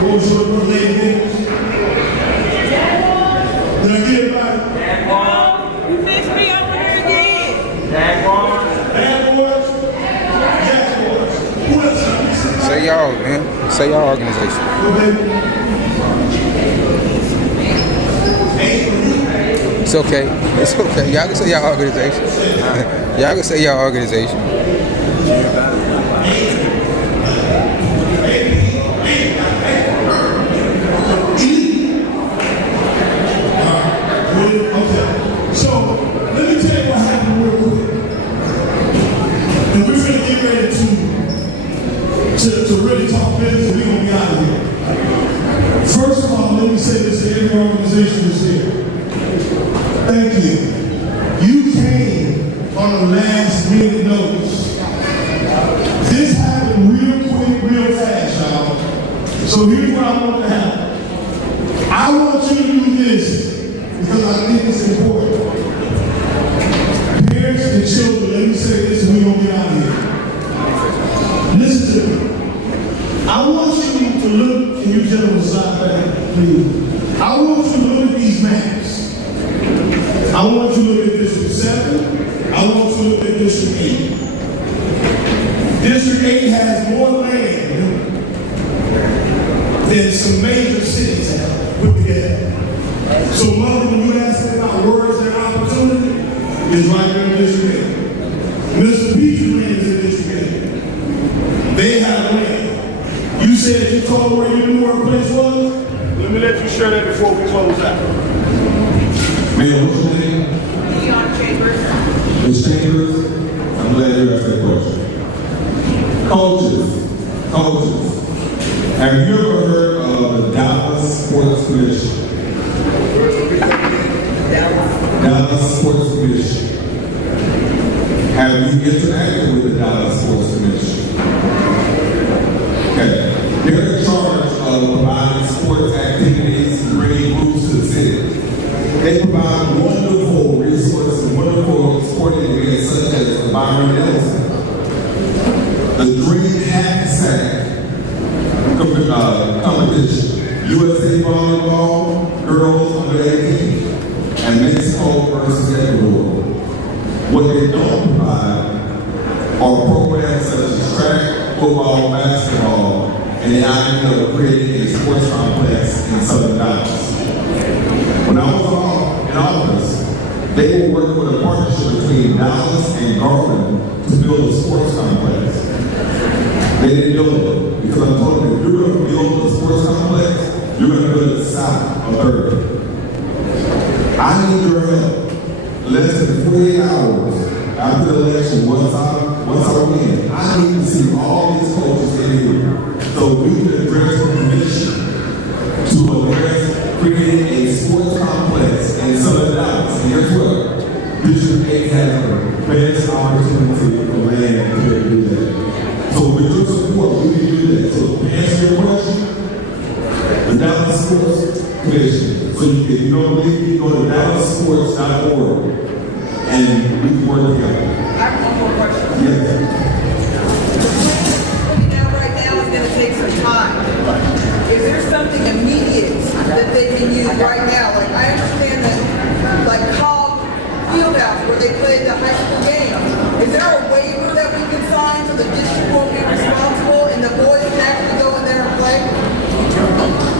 What was your name, Lady Gators? Did I get it right? Jaguars. You mixed me up here again. Jaguars. Who else? Say y'all, man. Say y'all organization. It's okay. It's okay. Y'all can say y'all organization. Y'all can say y'all organization. Okay, so let me tell you what happened real quick. And we're going to get ready to really talk business, and we're going to be out of here. First of all, let me say this to every organization that's here. Thank you. You came on a last minute notice. This happened real quick, real fast, y'all. So here's what I want to happen. I want you to do this because I think it's important. Parents and children, let me say this and we're going to get out of here. Listen to me. I want you to look, can you gentlemen stop back, please? I want you to look at these maps. I want you to look at District 7. I want you to look at District 8. District 8 has more land than some major cities have put together. So, mother, when you ask me about words and opportunity, it's right there in District 8. Mr. Peach's land is in District 8. They have land. You said you told where you knew where a place was? Let me let you share that before we close out. Mayor, what's your name? Ms. Chambers, I'm glad you asked that question. Coaches, have you ever heard of the Dallas Sports Commission? Dallas Sports Commission. Have you interacted with the Dallas Sports Commission? Okay. They're in charge of providing sports activities and bringing groups to the city. They provide wonderful resources, wonderful sporting events such as the Byron Nelson, the Dream Hack Sack competition. USA volleyball, girls under 18, and Mexico versus Ecuador. What they don't provide are programs such as track, football, basketball, and the idea of creating a sports complex in Southern Dallas. When I was in office, they were working with a partnership between Dallas and Garland to build a sports complex. They didn't build it because I told them, if you're going to build a sports complex, you're going to build it south of 3rd. I need your help. Less than 48 hours after the election, once I win, I need to see all these coaches in here so we can address the commission to address creating a sports complex in Southern Dallas. And guess what? District 8 has the best opportunity for land to do that. So with your support, we can do that. So to answer your question, the Dallas Sports Commission. So if you don't believe me, go to DallasSports.org and we can work together. I have one more question. Yes. Right now is going to take some time. Is there something immediate that they can use right now? Like I understand that, like Cobb Fieldhouse where they played the high school game. Is there a waiver that we can sign so the district won't be responsible and the boys can actually go in there and play?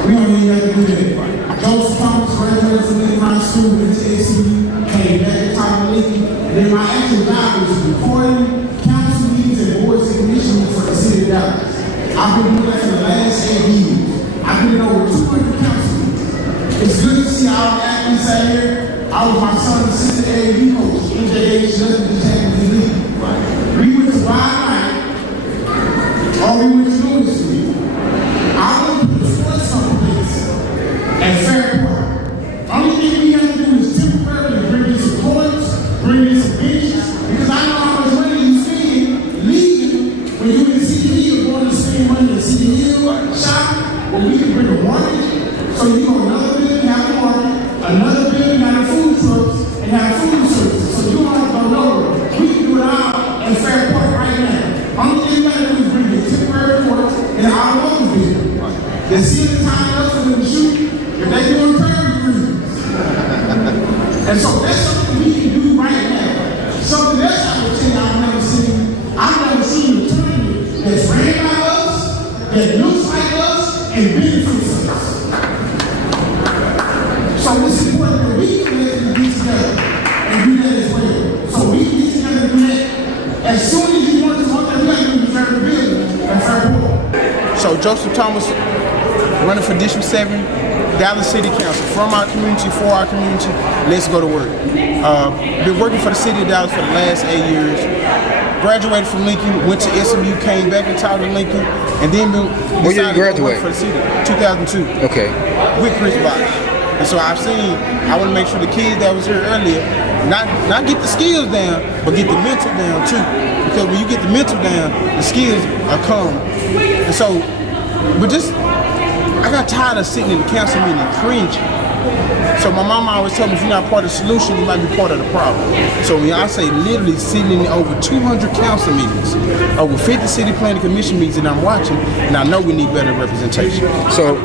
We don't even have to do that. Joseph Thomas graduated from Lincoln High School, went to SCU, came back to Tyler Lincoln. And then my actual job is recording council meetings and boards and commissions for the city of Dallas. I've been doing that for the last 8 years. I've been in over 200 council meetings. It's good to see all the athletes out here. I was my son's assistant AAV coach, MJH, Justin Champions League. We went to Wild Night, or we went to Louis Street. I went to the sports complex at Fairport. Only thing we have to do is temporarily bring in some courts, bring in some benches, because I know how much money you spend leaving when you're in the city or going to spend money in the city hill shop, where we can bring a market. So you go another building, have a market, another building, have a food trucks, and have food services. So you don't have to go nowhere. We can do it all in Fairport right now. Only thing we got to do is bring in temporary courts and our local building. They see the time up for them to shoot. If they doing prairie cruises. And so that's something we can do right now. Something else I would tell you I've never seen. I've never seen a tournament that's ran by us, that looks like us, and benefits us. So it's important that we can let them get together and do that as well. So we can get together and do that. As soon as you want to work that, we got to do the very building at Fairport. So Joseph Thomas, running for District 7, Dallas City Council, from our community, for our community, let's go to work. Been working for the city of Dallas for the last 8 years. Graduated from Lincoln, went to SMU, came back and taught at Lincoln, and then decided to work for the city, 2002. Okay. With Chris Bosh. And so I want to make sure the kids that was here earlier, not get the skills down, but get the mental down too. Because when you get the mental down, the skills are come. And so, I got tired of sitting in the council meeting and cringing. So my mama always told me, if you're not part of the solution, you might be part of the problem. So when I say literally sitting in over 200 council meetings, over 50 city planning commission meetings that I'm watching, and I know we need better representation. So,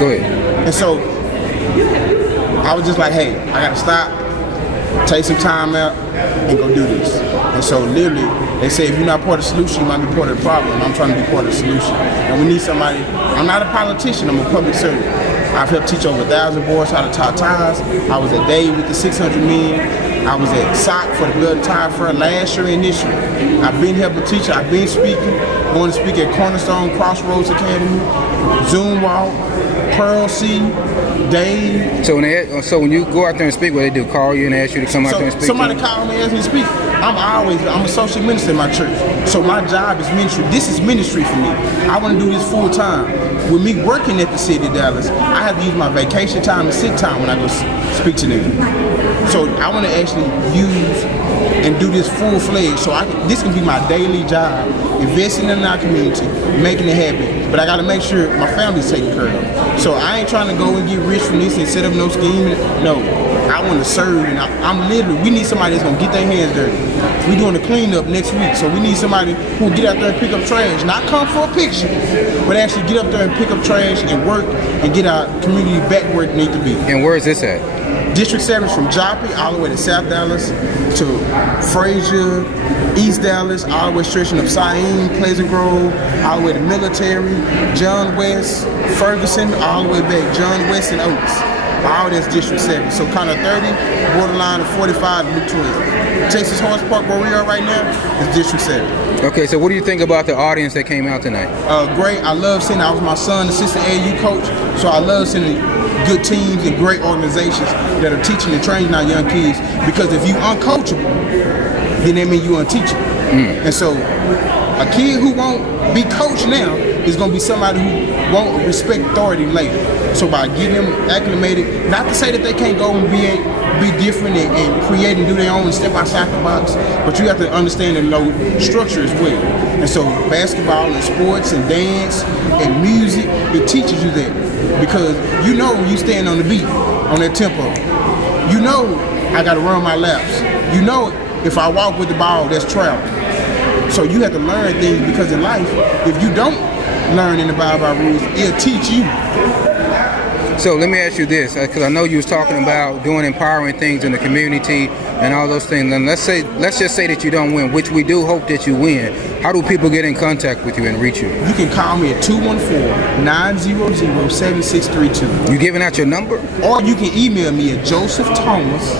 go ahead. And so, I was just like, hey, I gotta stop, take some time out, and go do this. And so literally, they say if you're not part of the solution, you might be part of the problem. I'm trying to be part of the solution. And we need somebody, I'm not a politician, I'm a public servant. I've helped teach over 1,000 boys how to tie ties. I was at Dave with the 600 men. I was at SOC for the Blood and Tire Fair last year and this year. I've been helping teach, I've been speaking, going to speak at Cornerstone Crossroads Academy, Zoom Walk, Pearl C, Dave. So when you go out there and speak, what they do? Call you and ask you to come out there and speak? Somebody called me and asked me to speak. I'm a social minister in my church. So my job is ministry. This is ministry for me. I want to do this full time. With me working at the city of Dallas, I have to use my vacation time and sick time when I go speak to them. So I want to actually use and do this full-fledged. So this can be my daily job, investing in our community, making it happen. But I got to make sure my family's taken care of. So I ain't trying to go and get rich from this and set up no scheme. No. I want to serve, and I'm literally, we need somebody that's going to get their hands dirty. We're doing the cleanup next week, so we need somebody who will get out there and pick up trash. Not come for a picture, but actually get up there and pick up trash and work and get our community back where it needs to be. And where is this at? District 7 is from Joplin all the way to South Dallas to Frazier, East Dallas, all the way stretching up Syene, Pleasant Grove, all the way to Military, John West, Ferguson, all the way back, John West and Oaks. All that's District 7. So kind of 30, borderline of 45 to Loop 12. Texas Horse Park, where we are right now, is District 7. Okay, so what do you think about the audience that came out tonight? Great. I love seeing, I was my son's assistant AAU coach, so I love seeing good teams and great organizations that are teaching and training our young kids, because if you uncoachable, then that means you unteachable. And so a kid who won't be coached now is going to be somebody who won't respect authority later. So by getting them acclimated, not to say that they can't go and be different and create and do their own and step outside the box, but you have to understand and know structure as well. And so basketball and sports and dance and music, it teaches you that. Because you know when you stand on the beat, on that tempo, you know I got to run my laps. You know if I walk with the ball, that's travel. So you have to learn things, because in life, if you don't learn and abide by rules, it'll teach you. So let me ask you this, because I know you was talking about doing empowering things in the community and all those things. And let's just say that you don't win, which we do hope that you win. How do people get in contact with you and reach you? You can call me at 214-900-7632. You giving out your number? Or you can email me at Joseph Thomas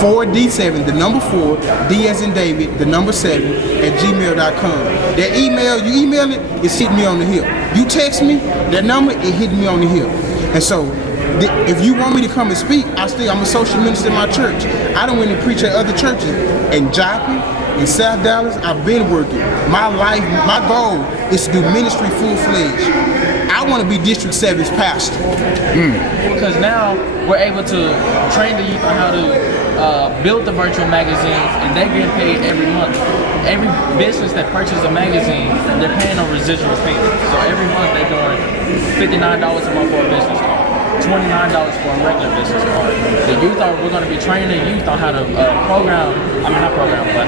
4D7, the number 4, D as in David, the number 7, at gmail.com. That email, you email it, it's hitting me on the hip. You text me, that number, it hitting me on the hip. And so, if you want me to come and speak, I'm a social minister in my church. I don't want to preach at other churches. In Joplin, in South Dallas, I've been working. My life, my goal is to do ministry full-fledged. I want to be District 7's pastor. Because now we're able to train the youth on how to build the virtual magazines, and they're getting paid every month. Every business that purchases a magazine, they're paying on residual payments. So every month they're doing $59 a month for a business card, $29 for a regular business card. We're going to be training the youth on how to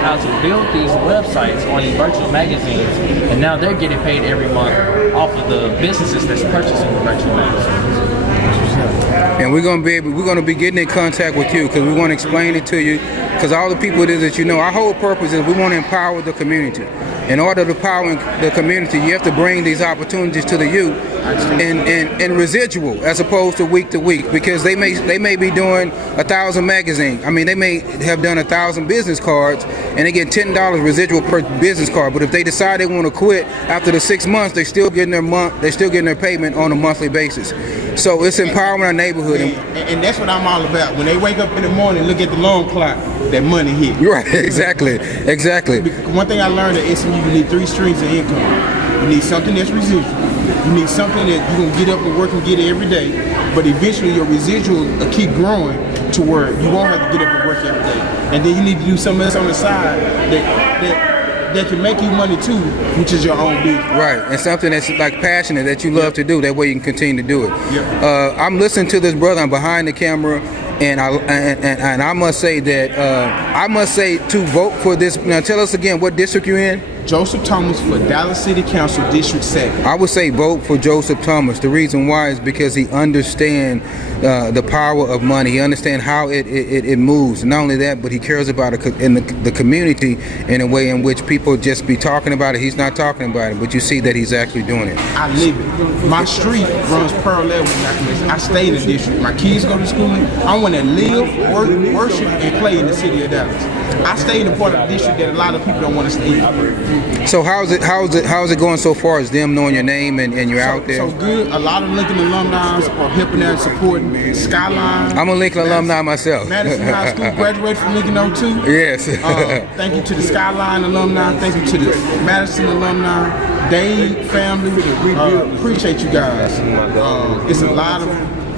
how to build these websites on these virtual magazines, and now they're getting paid every month off of the businesses that's purchasing the virtual magazines. And we're gonna be getting in contact with you, because we want to explain it to you, because all the people that you know, our whole purpose is we want to empower the community. In order to empower the community, you have to bring these opportunities to the youth in residual, as opposed to week, because they may be doing 1,000 magazines. I mean, they may have done 1,000 business cards and they get $10 residual per business card. But if they decide they want to quit after the 6 months, they're still getting their payment on a monthly basis. So it's empowering our neighborhood. And that's what I'm all about. When they wake up in the morning, look at the alarm clock, that money hit. Right, exactly. One thing I learned at SMU, you need 3 streams of income. You need something that's residual. You need something that you're going to get up and work and get every day, but eventually your residual will keep growing to where you won't have to get up and work every day. And then you need to do something else on the side that can make you money too, which is your own business. Right, and something that's like passionate that you love to do. That way you can continue to do it. Yep. I'm listening to this brother. I'm behind the camera, and I must say that to vote for this. Now tell us again what district you're in. Joseph Thomas for Dallas City Council District 7. I would say vote for Joseph Thomas. The reason why is because he understands the power of money. He understands how it moves. Not only that, but he cares about it in the community in a way in which people just be talking about it. He's not talking about it, but you see that he's actually doing it. I live it. My street runs parallel with my community. I stay in the district. My kids go to school. I want to live, work, worship, and play in the city of Dallas. I stay in the part of the district that a lot of people don't want to stay in. So how's it going so far as them knowing your name and you're out there? So good. A lot of Lincoln alumni are helping out and supporting Skyline. I'm a Lincoln alumni myself. Madison High School, graduated from Lincoln 02. Yes. Thank you to the Skyline alumni. Thank you to the Madison alumni. Dave family. Appreciate you guys. It's a lot of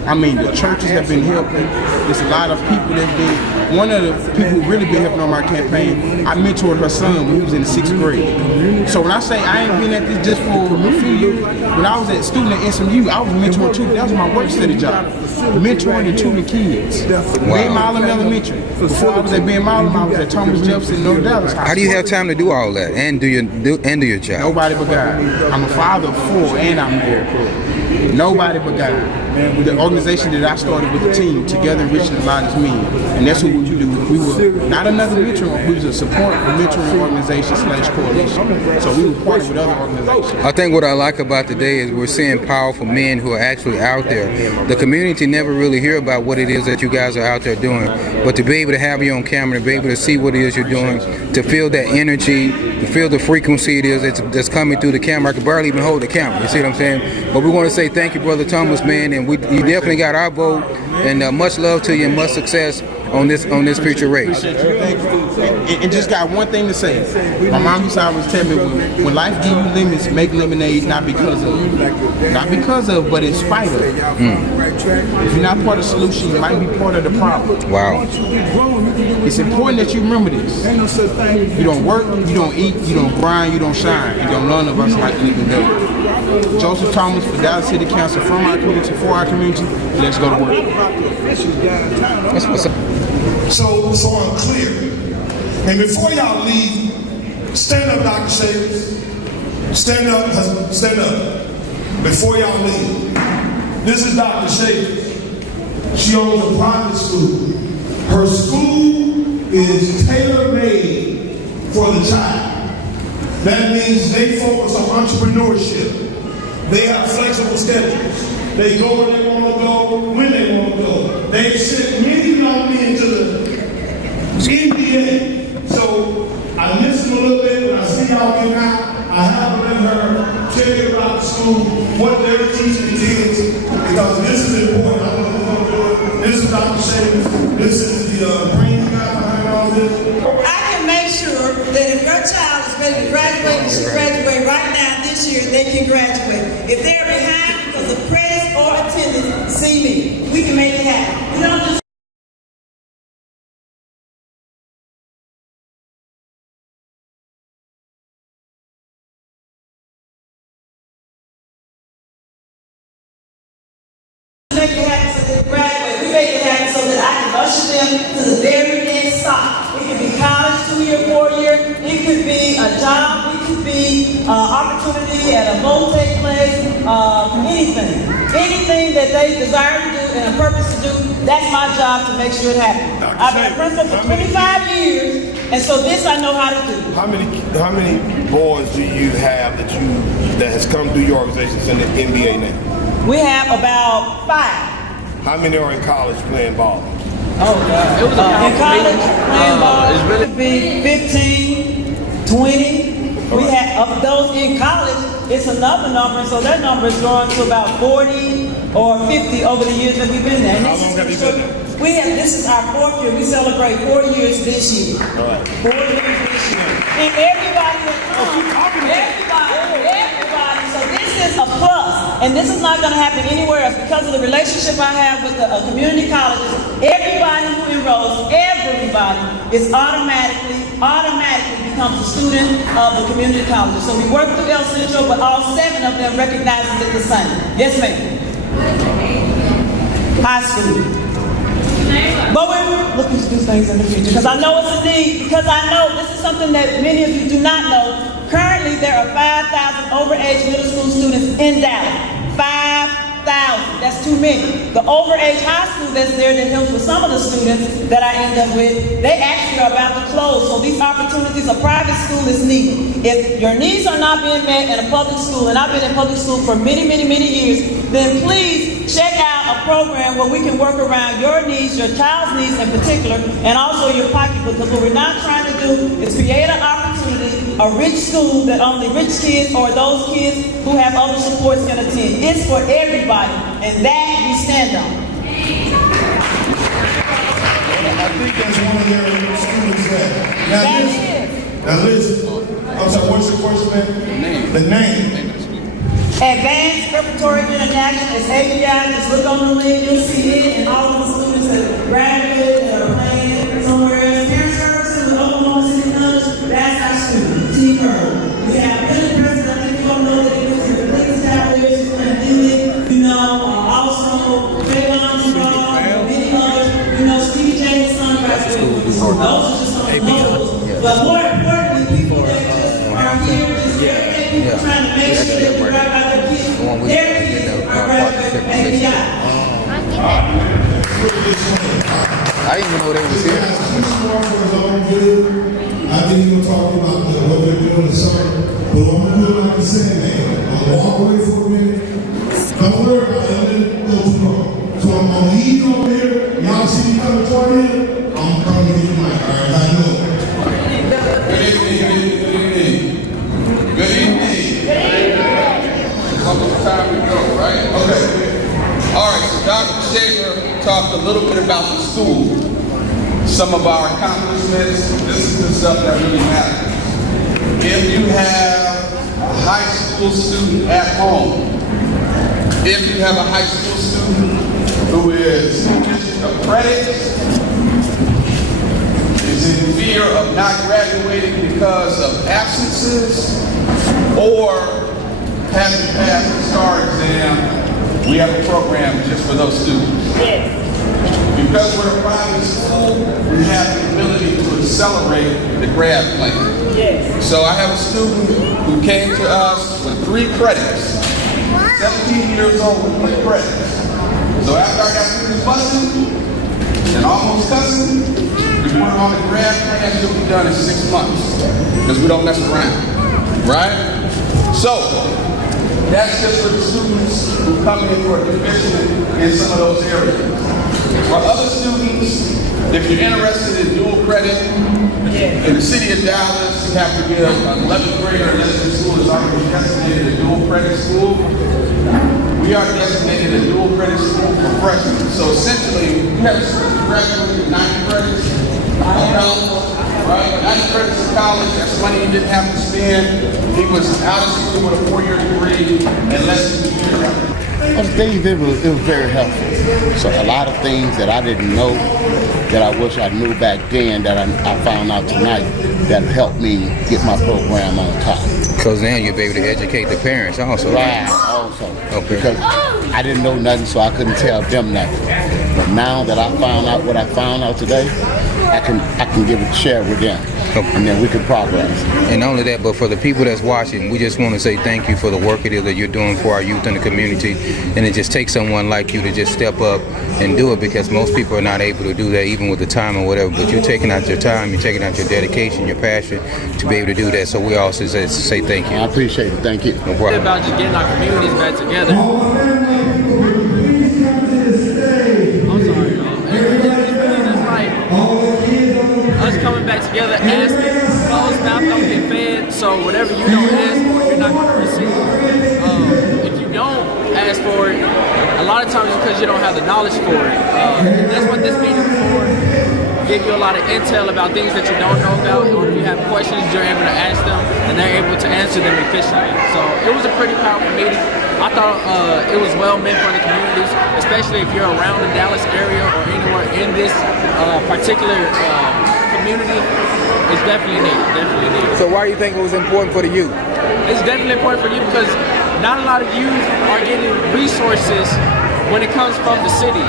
I mean, the churches have been helping. There's a lot of people that been. One of the people who really been helping on my campaign, I mentored her son when he was in the 6th grade. So when I say I ain't been at this just for a few years, when I was a student at SMU, I was mentoring too. That was my work study job. Mentoring and tutoring kids. Ben Milam Elementary. Before I was at Ben Milam, I was at Thomas Jefferson, North Dallas. How do you have time to do all that and do your job? Nobody but God. I'm a father of 4 and I'm married. Nobody but God. The organization that I started with the team, Together Enriching the Lives of Men, and that's what we do. We were not another mentoring, we was a support mentoring organization / coalition. So we were partnered with other organizations. I think what I like about today is we're seeing powerful men who are actually out there. The community never really hear about what it is that you guys are out there doing, but to be able to have you on camera, to be able to see what it is you're doing, to feel that energy, to feel the frequency it is that's coming through the camera. I can barely even hold the camera, you see what I'm saying? But we want to say thank you, Brother Thomas, man, and you definitely got our vote, and much love to you and much success on this future race. And just got one thing to say. My mom used to always tell me, when life gives you lemons, make lemonade not because of, but in spite of. If you're not part of the solution, you might be part of the problem. Wow. It's important that you remember this. You don't work, you don't eat, you don't grind, you don't shine. You don't none of us like living day. Joseph Thomas for Dallas City Council, from our community, for our community. Let's go to work. That's what's up. So I'm clear. And before y'all leave, stand up, Dr. Shavers. Stand up, husband. Stand up. Before y'all leave. This is Dr. Shavers. She owns a private school. Her school is tailor-made for the child. That means they focus on entrepreneurship. They have flexible schedules. They go where they want to go, when they want to go. They've sent many young men to the NBA. So I miss them a little bit, but I see y'all getting out. I have let her tell you about the school, what they're teaching the kids, because this is important. I don't know who's going to do it. This is Dr. Shavers. This is the brain guy behind all this. I can make sure that if your child is ready to graduate and should graduate right now this year, they can graduate. If they're behind because of credits or attendance, see me. We can make it happen. We don't just make it happen so they graduate. We make it happen so that I can usher them to the very next stop. It could be college, 2-year, 4-year. It could be a job. It could be opportunity at a multi-place, anything. Anything that they desire to do and a purpose to do, that's my job to make sure it happens. I've been a principal for 25 years, and so this I know how to do. How many boys do you have that has come through your organization in the NBA now? We have about 5. How many are in college playing ball? Oh God! It was in college playing ball. It could be 15, 20. We have of those in college. It's another number, so that number is growing to about 40 or 50 over the years that we've been there. How long have you been there? This is our 4th year. We celebrate 4 years this year. All right. 4 years this year. And everybody. So this is a plus, and this is not going to happen anywhere else because of the relationship I have with the community colleges. Everybody who enrolls, everybody is automatically becomes a student of the community colleges. So we work through El Centro, but all 7 of them recognizes it the same. Yes, ma'am. High school. But we're looking to do things in the future because I know it's a need, because I know this is something that many of you do not know. Currently, there are 5,000 overage middle school students in Dallas. 5,000. That's too many. The overage high school that's there that helps with some of the students that I end up with, they actually are about to close. So these opportunities, a private school is needed. If your needs are not being met in a public school, and I've been in public school for many, many, many years, then please check out a program where we can work around your needs, your child's needs in particular, and also your pocketbook. Because what we're not trying to do is create an opportunity, a rich school that only rich kids or those kids who have other supports can attend. It's for everybody, and that we stand on. I think that's one of their students there. Now listen. I'm sorry, what's your question, man? The name. Advanced Preparatory International is API. Just look on the link, you'll see it, and all of the students that graduated that are playing somewhere else. Parent services with Oklahoma City College, that's our student, T. Curl. We have Billy President, I think you all know that he went to the police establishment, and did it. You know, also, Javon's involved, many others, Stevie James' son graduated. Those are just some of the locals. But more importantly, people that just are here, just everything, trying to make sure that we grab out their kids. Their kids are graduating API. I didn't even know they was here. I think you're talking about what they're doing this summer, but I'm gonna do it like the same man. I'm gonna walk away for a minute. Don't worry about it. Let it go too long. So I'm gonna leave over here. Y'all see me coming toward here? I'm coming to get the mic. All right, I know. Good evening. How much time we go, right? Okay. All right, so Dr. Shaver talked a little bit about the school. Some of our accomplishments. This is the stuff that really matters. If you have a high school student at home, if you have a high school student who is deficient of credits, is in fear of not graduating because of absences, or hasn't passed the STAR exam, we have a program just for those students. Yes. Because we're a private school, we have the ability to accelerate the grad plan. Yes. So I have a student who came to us with 3 credits, 17 years old with 3 credits. So after I got through busing and almost cussing, we put her on the grad plan. She'll be done in 6 months because we don't mess around, right? So that's just for the students who come in who are deficient in some of those areas. For other students, if you're interested in dual credit, in the city of Dallas, you have to get an 11th grader or less in school is already designated a dual credit school. We are designated a dual credit school for freshmen. So essentially, you have a student who graduated with 90 credits in college, right? 90 credits in college, that's money you didn't have to spend. He was out of school with a 4-year degree and less than 2 years. Well, Dave, it was very helpful. So a lot of things that I didn't know that I wish I knew back then that I found out tonight that helped me get my program on top. Because now you'll be able to educate the parents also. Right, also. Okay. Because I didn't know nothing, so I couldn't tell them nothing. But now that I found out what I found out today, I can give it share with them. Okay. And then we can progress. And not only that, but for the people that's watching, we just want to say thank you for the work it is that you're doing for our youth in the community. And it just takes someone like you to just step up and do it, because most people are not able to do that, even with the time or whatever. But you're taking out your time, you're taking out your dedication, your passion to be able to do that. So we also say thank you. I appreciate it. Thank you. No problem. It's about just getting our communities back together. I'm sorry, y'all. It's just like us coming back together, asking, closed mouth don't get fed, so whatever you don't ask for, you're not going to receive. If you don't ask for it, a lot of times it's because you don't have the knowledge for it. And that's what this meeting is for. Give you a lot of intel about things that you don't know about, or if you have questions, you're able to ask them, and they're able to answer them efficiently. So it was a pretty powerful meeting. I thought it was well meant for the communities, especially if you're around the Dallas area or anywhere in this particular community. It's definitely needed, So why do you think it was important for the youth? It's definitely important for you because not a lot of youth are getting resources when it comes from the city.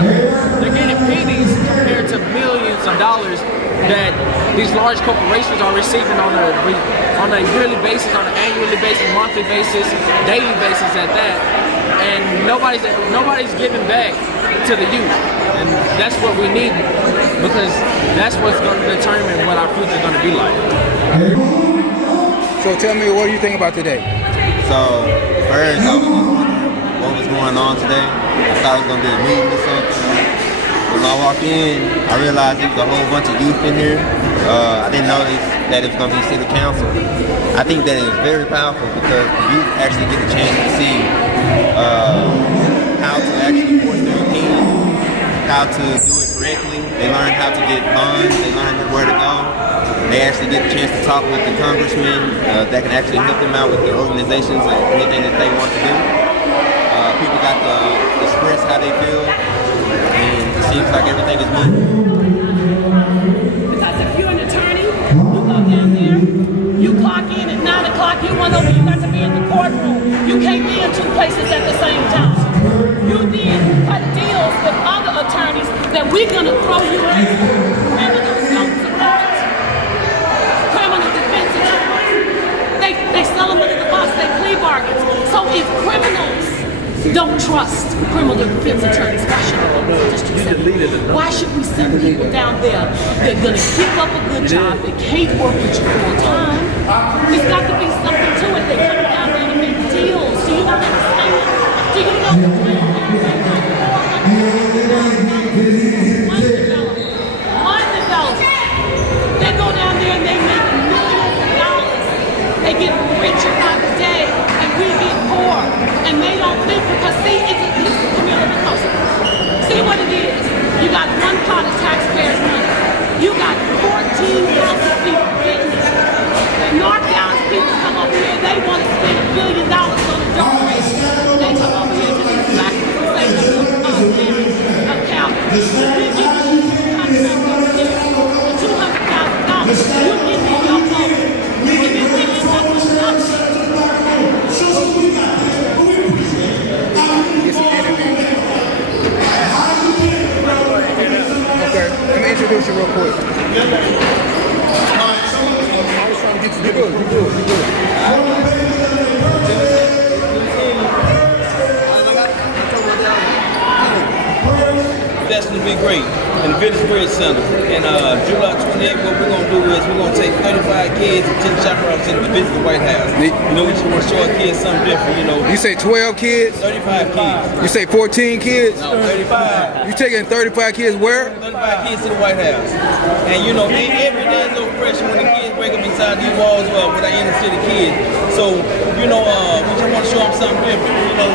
They're getting pennies compared to millions of dollars that these large corporations are receiving on a yearly basis, on an annually basis, monthly basis, daily basis at that. And nobody's giving back to the youth. And that's what we need, because that's what's going to determine what our future is going to be like. So tell me, what do you think about today? So first, I was just wondering what was going on today. I thought it was going to be a meeting or something. When I walked in, I realized there was a whole bunch of youth in here. I didn't know that it was going to be city council. I think that it was very powerful because the youth actually get a chance to see how to actually voice their opinion, how to do it correctly. They learn how to get bonds. They learn where to go. They actually get a chance to talk with the congressmen that can actually help them out with their organizations and anything that they want to do. people got to express how they feel, and it seems like everything is moving. Because if you're an attorney, you go down there, you clock in at 9 o'clock, you want over, you got to be in the courtroom. You can't be in two places at the same time. You then cut deals with other attorneys that we're going to throw you in. Criminals don't support criminal defense attorneys. They sell them under the bus, they plea bargains. So if criminals don't trust criminal defense attorneys, why should we go to the district center? Why should we send people down there that are going to keep up a good job, that can't work with you full time? There's got to be something to it. They come down there to make deals. Do you understand? Do you know one developer, they go down there and they make millions of dollars. They get richer by the day, and we get poor. And they don't think, because see, come here, let me closer. See what it is. You got one pot of taxpayers' money. You got 14,000 people getting it. The North Dallas people come over here, they want to spend $1 billion on a donation. They come over here to these black people and say, account. We give you $200,000. You give me your vote. Okay, let me introduce you real quick. I was trying to get you good. Destined to be great in the Village Bridge Center. And July 28th, what we're going to do is we're going to take 35 kids and 10 chaperones in to visit the White House. You know, we just want to show our kids something different, you know. You say 12 kids? 35 kids. You say 14 kids? No, 35. You taking 35 kids where? 35 kids to the White House. And you know, every day is no pressure when the kids break up inside these walls with our inner city kids. So, you know, we just want to show them something different, you know.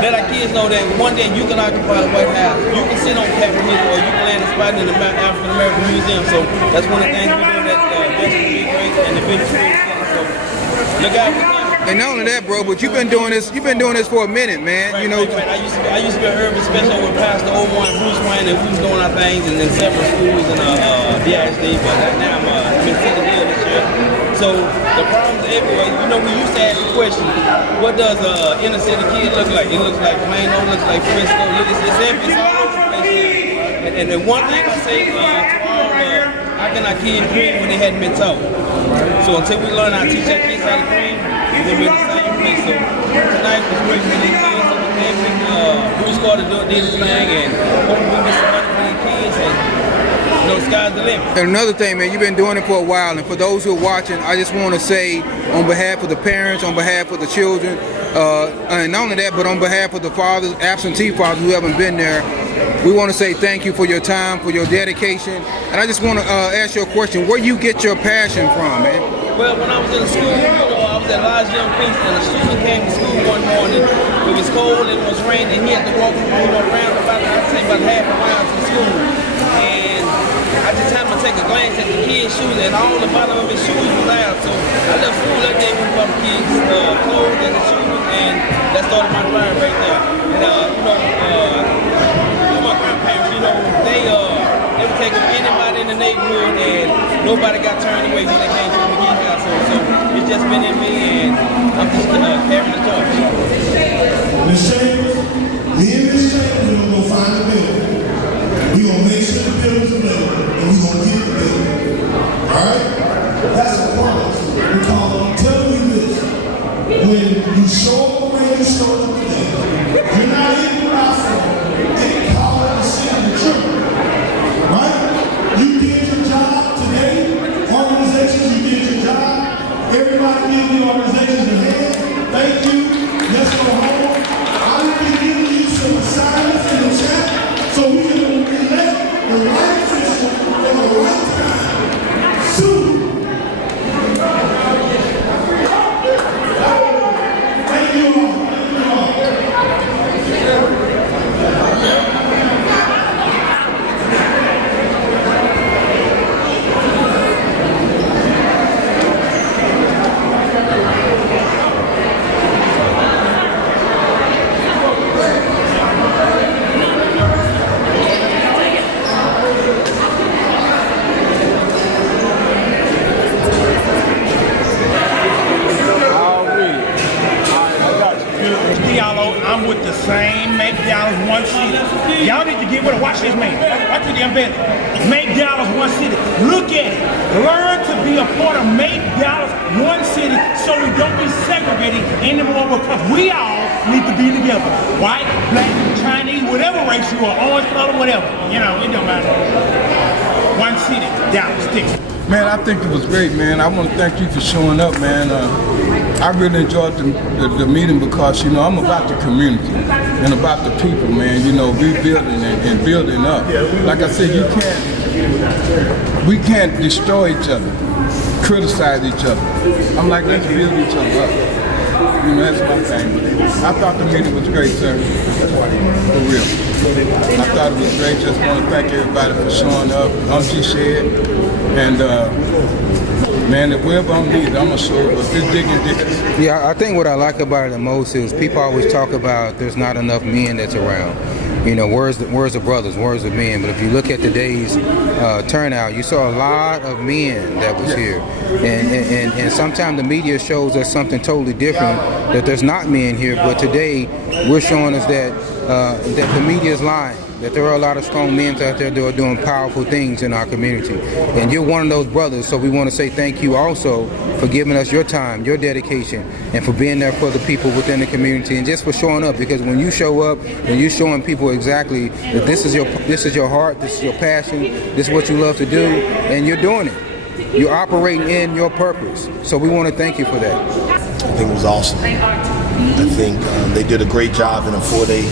Let our kids know that one day you can occupy the White House. You can sit on Capitol Hill, or you can land a spot in the African American Museum. So that's one of the things we're doing at Destined to be Great and the Village Bridge Center. So look out for them. And not only that, bro, but you've been doing this for a minute, man. Right, you know. Right. I used to be an urban special with Pastor Omar and Bruce Wayne, and we was doing our things in several schools and DISD, but now I'm in City Hill this year. So the problems are everywhere. You know, we used to ask the question, what does inner city kid look like? It looks like Plano, looks like Frisco, it's all over the place. And the one thing I say to all, how can our kids dream when they hadn't been taught? So until we learn how to teach our kids how to dream, we'll be in the same place. So tonight was great for these kids. Bruce Carter did his thing, and hope we get some money for these kids. And no sky's the limit. And another thing, man, you've been doing it for a while, and for those who are watching, I just want to say, on behalf of the parents, on behalf of the children, and not only that, but on behalf of the fathers, absentee fathers who haven't been there, we want to say thank you for your time, for your dedication. And I just want to ask you a question: where you get your passion from, man? Well, when I was in school, you know, I was at Lodge Young Peace, and a student came to school one morning. It was cold and it was raining, and he had to walk, around about half a mile to school. And I just happened to take a glance at the kid's shoes, and all the bottom of his shoes was out. So I left school that day with my kids' clothes and the shoes, and that started my drive right there. And my grandparents, they would take anybody in the neighborhood, and nobody got turned away when they came to the McGee household. So it's just been in me, and I'm just carrying the torch. Ms. Chambers, we in Ms. Chambers, we're gonna go find the building. We're gonna make sure the building's available, and we're gonna get the building. Alright? That's a promise. Because I'm telling you this, when you show up the way you show up today, you're not even out for it. Call it the city of truth. Right? You did your job today. Organizations, you did your job. Everybody give the organizations a hand. Thank you. Let's go home. I will be giving you some assignments in the chat so we can elect the right official for the right time. Soon. Y'all need to get rid of, watch this man. Watch this young man. Make Dallas one city. Look at it. Learn to be a part of Make Dallas one city so we don't be segregated anymore because we all need to be together. White, black, Chinese, whatever race you are, orange color, whatever. You know, it don't matter. One city, Dallas, Texas. Man, I think it was great, man. I want to thank you for showing up, man. I really enjoyed the meeting because, you know, I'm about the community and about the people, man. You know, rebuilding and building up. Like I said, we can't destroy each other, criticize each other. I'm like, let's build each other up. You know, that's my thing. I thought the meeting was great, sir. For real. I thought it was great. Just want to thank everybody for showing up. I'm G-Shed. And, man, if we're going to need it, I'm going to show it. But this digging. Yeah, I think what I like about it the most is people always talk about there's not enough men that's around. You know, where's the brothers, where's the men? But if you look at today's turnout, you saw a lot of men that was here. And sometimes the media shows us something totally different, that there's not men here. But today, we're showing us that the media is lying, that there are a lot of strong men out there that are doing powerful things in our community. And you're one of those brothers, so we want to say thank you also for giving us your time, your dedication, and for being there for the people within the community, and just for showing up. Because when you show up and you're showing people exactly that this is your heart, this is your passion, this is what you love to do, and you're doing it. You're operating in your purpose. So we want to thank you for that. I think it was awesome. I think they did a great job in a 4-day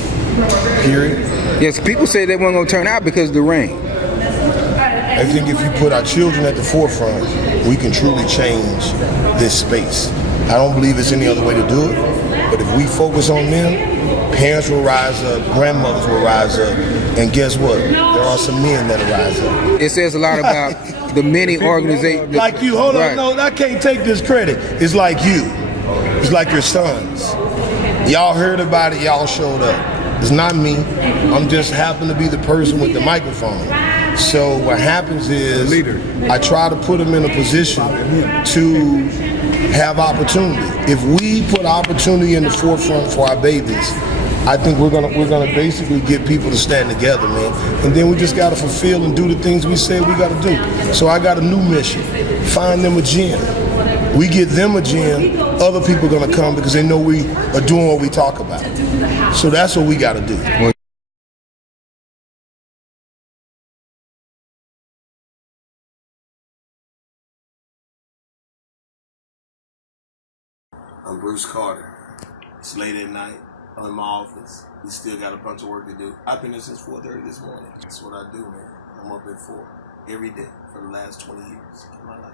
period. Yes, people say they weren't going to turn out because of the rain. I think if you put our children at the forefront, we can truly change this space. I don't believe it's any other way to do it, but if we focus on them, parents will rise up, grandmothers will rise up, and guess what? There are some men that'll rise up. It says a lot about the many organizations. Like you, hold on, no, I can't take this credit. It's like you. It's like your sons. Y'all heard about it, y'all showed up. It's not me. I'm just happen to be the person with the microphone. So what happens is I try to put them in a position to have opportunity. If we put opportunity in the forefront for our babies, I think we're gonna basically get people to stand together, man. And then we just gotta fulfill and do the things we say we gotta do. So I got a new mission. Find them a gym. We get them a gym, other people are gonna come because they know we are doing what we talk about. So that's what we gotta do. I'm Bruce Carter. It's late at night. I'm in my office. We still got a bunch of work to do. I've been here since 4:30 this morning. That's what I do, man. I'm up at 4 every day for the last 20 years of my life.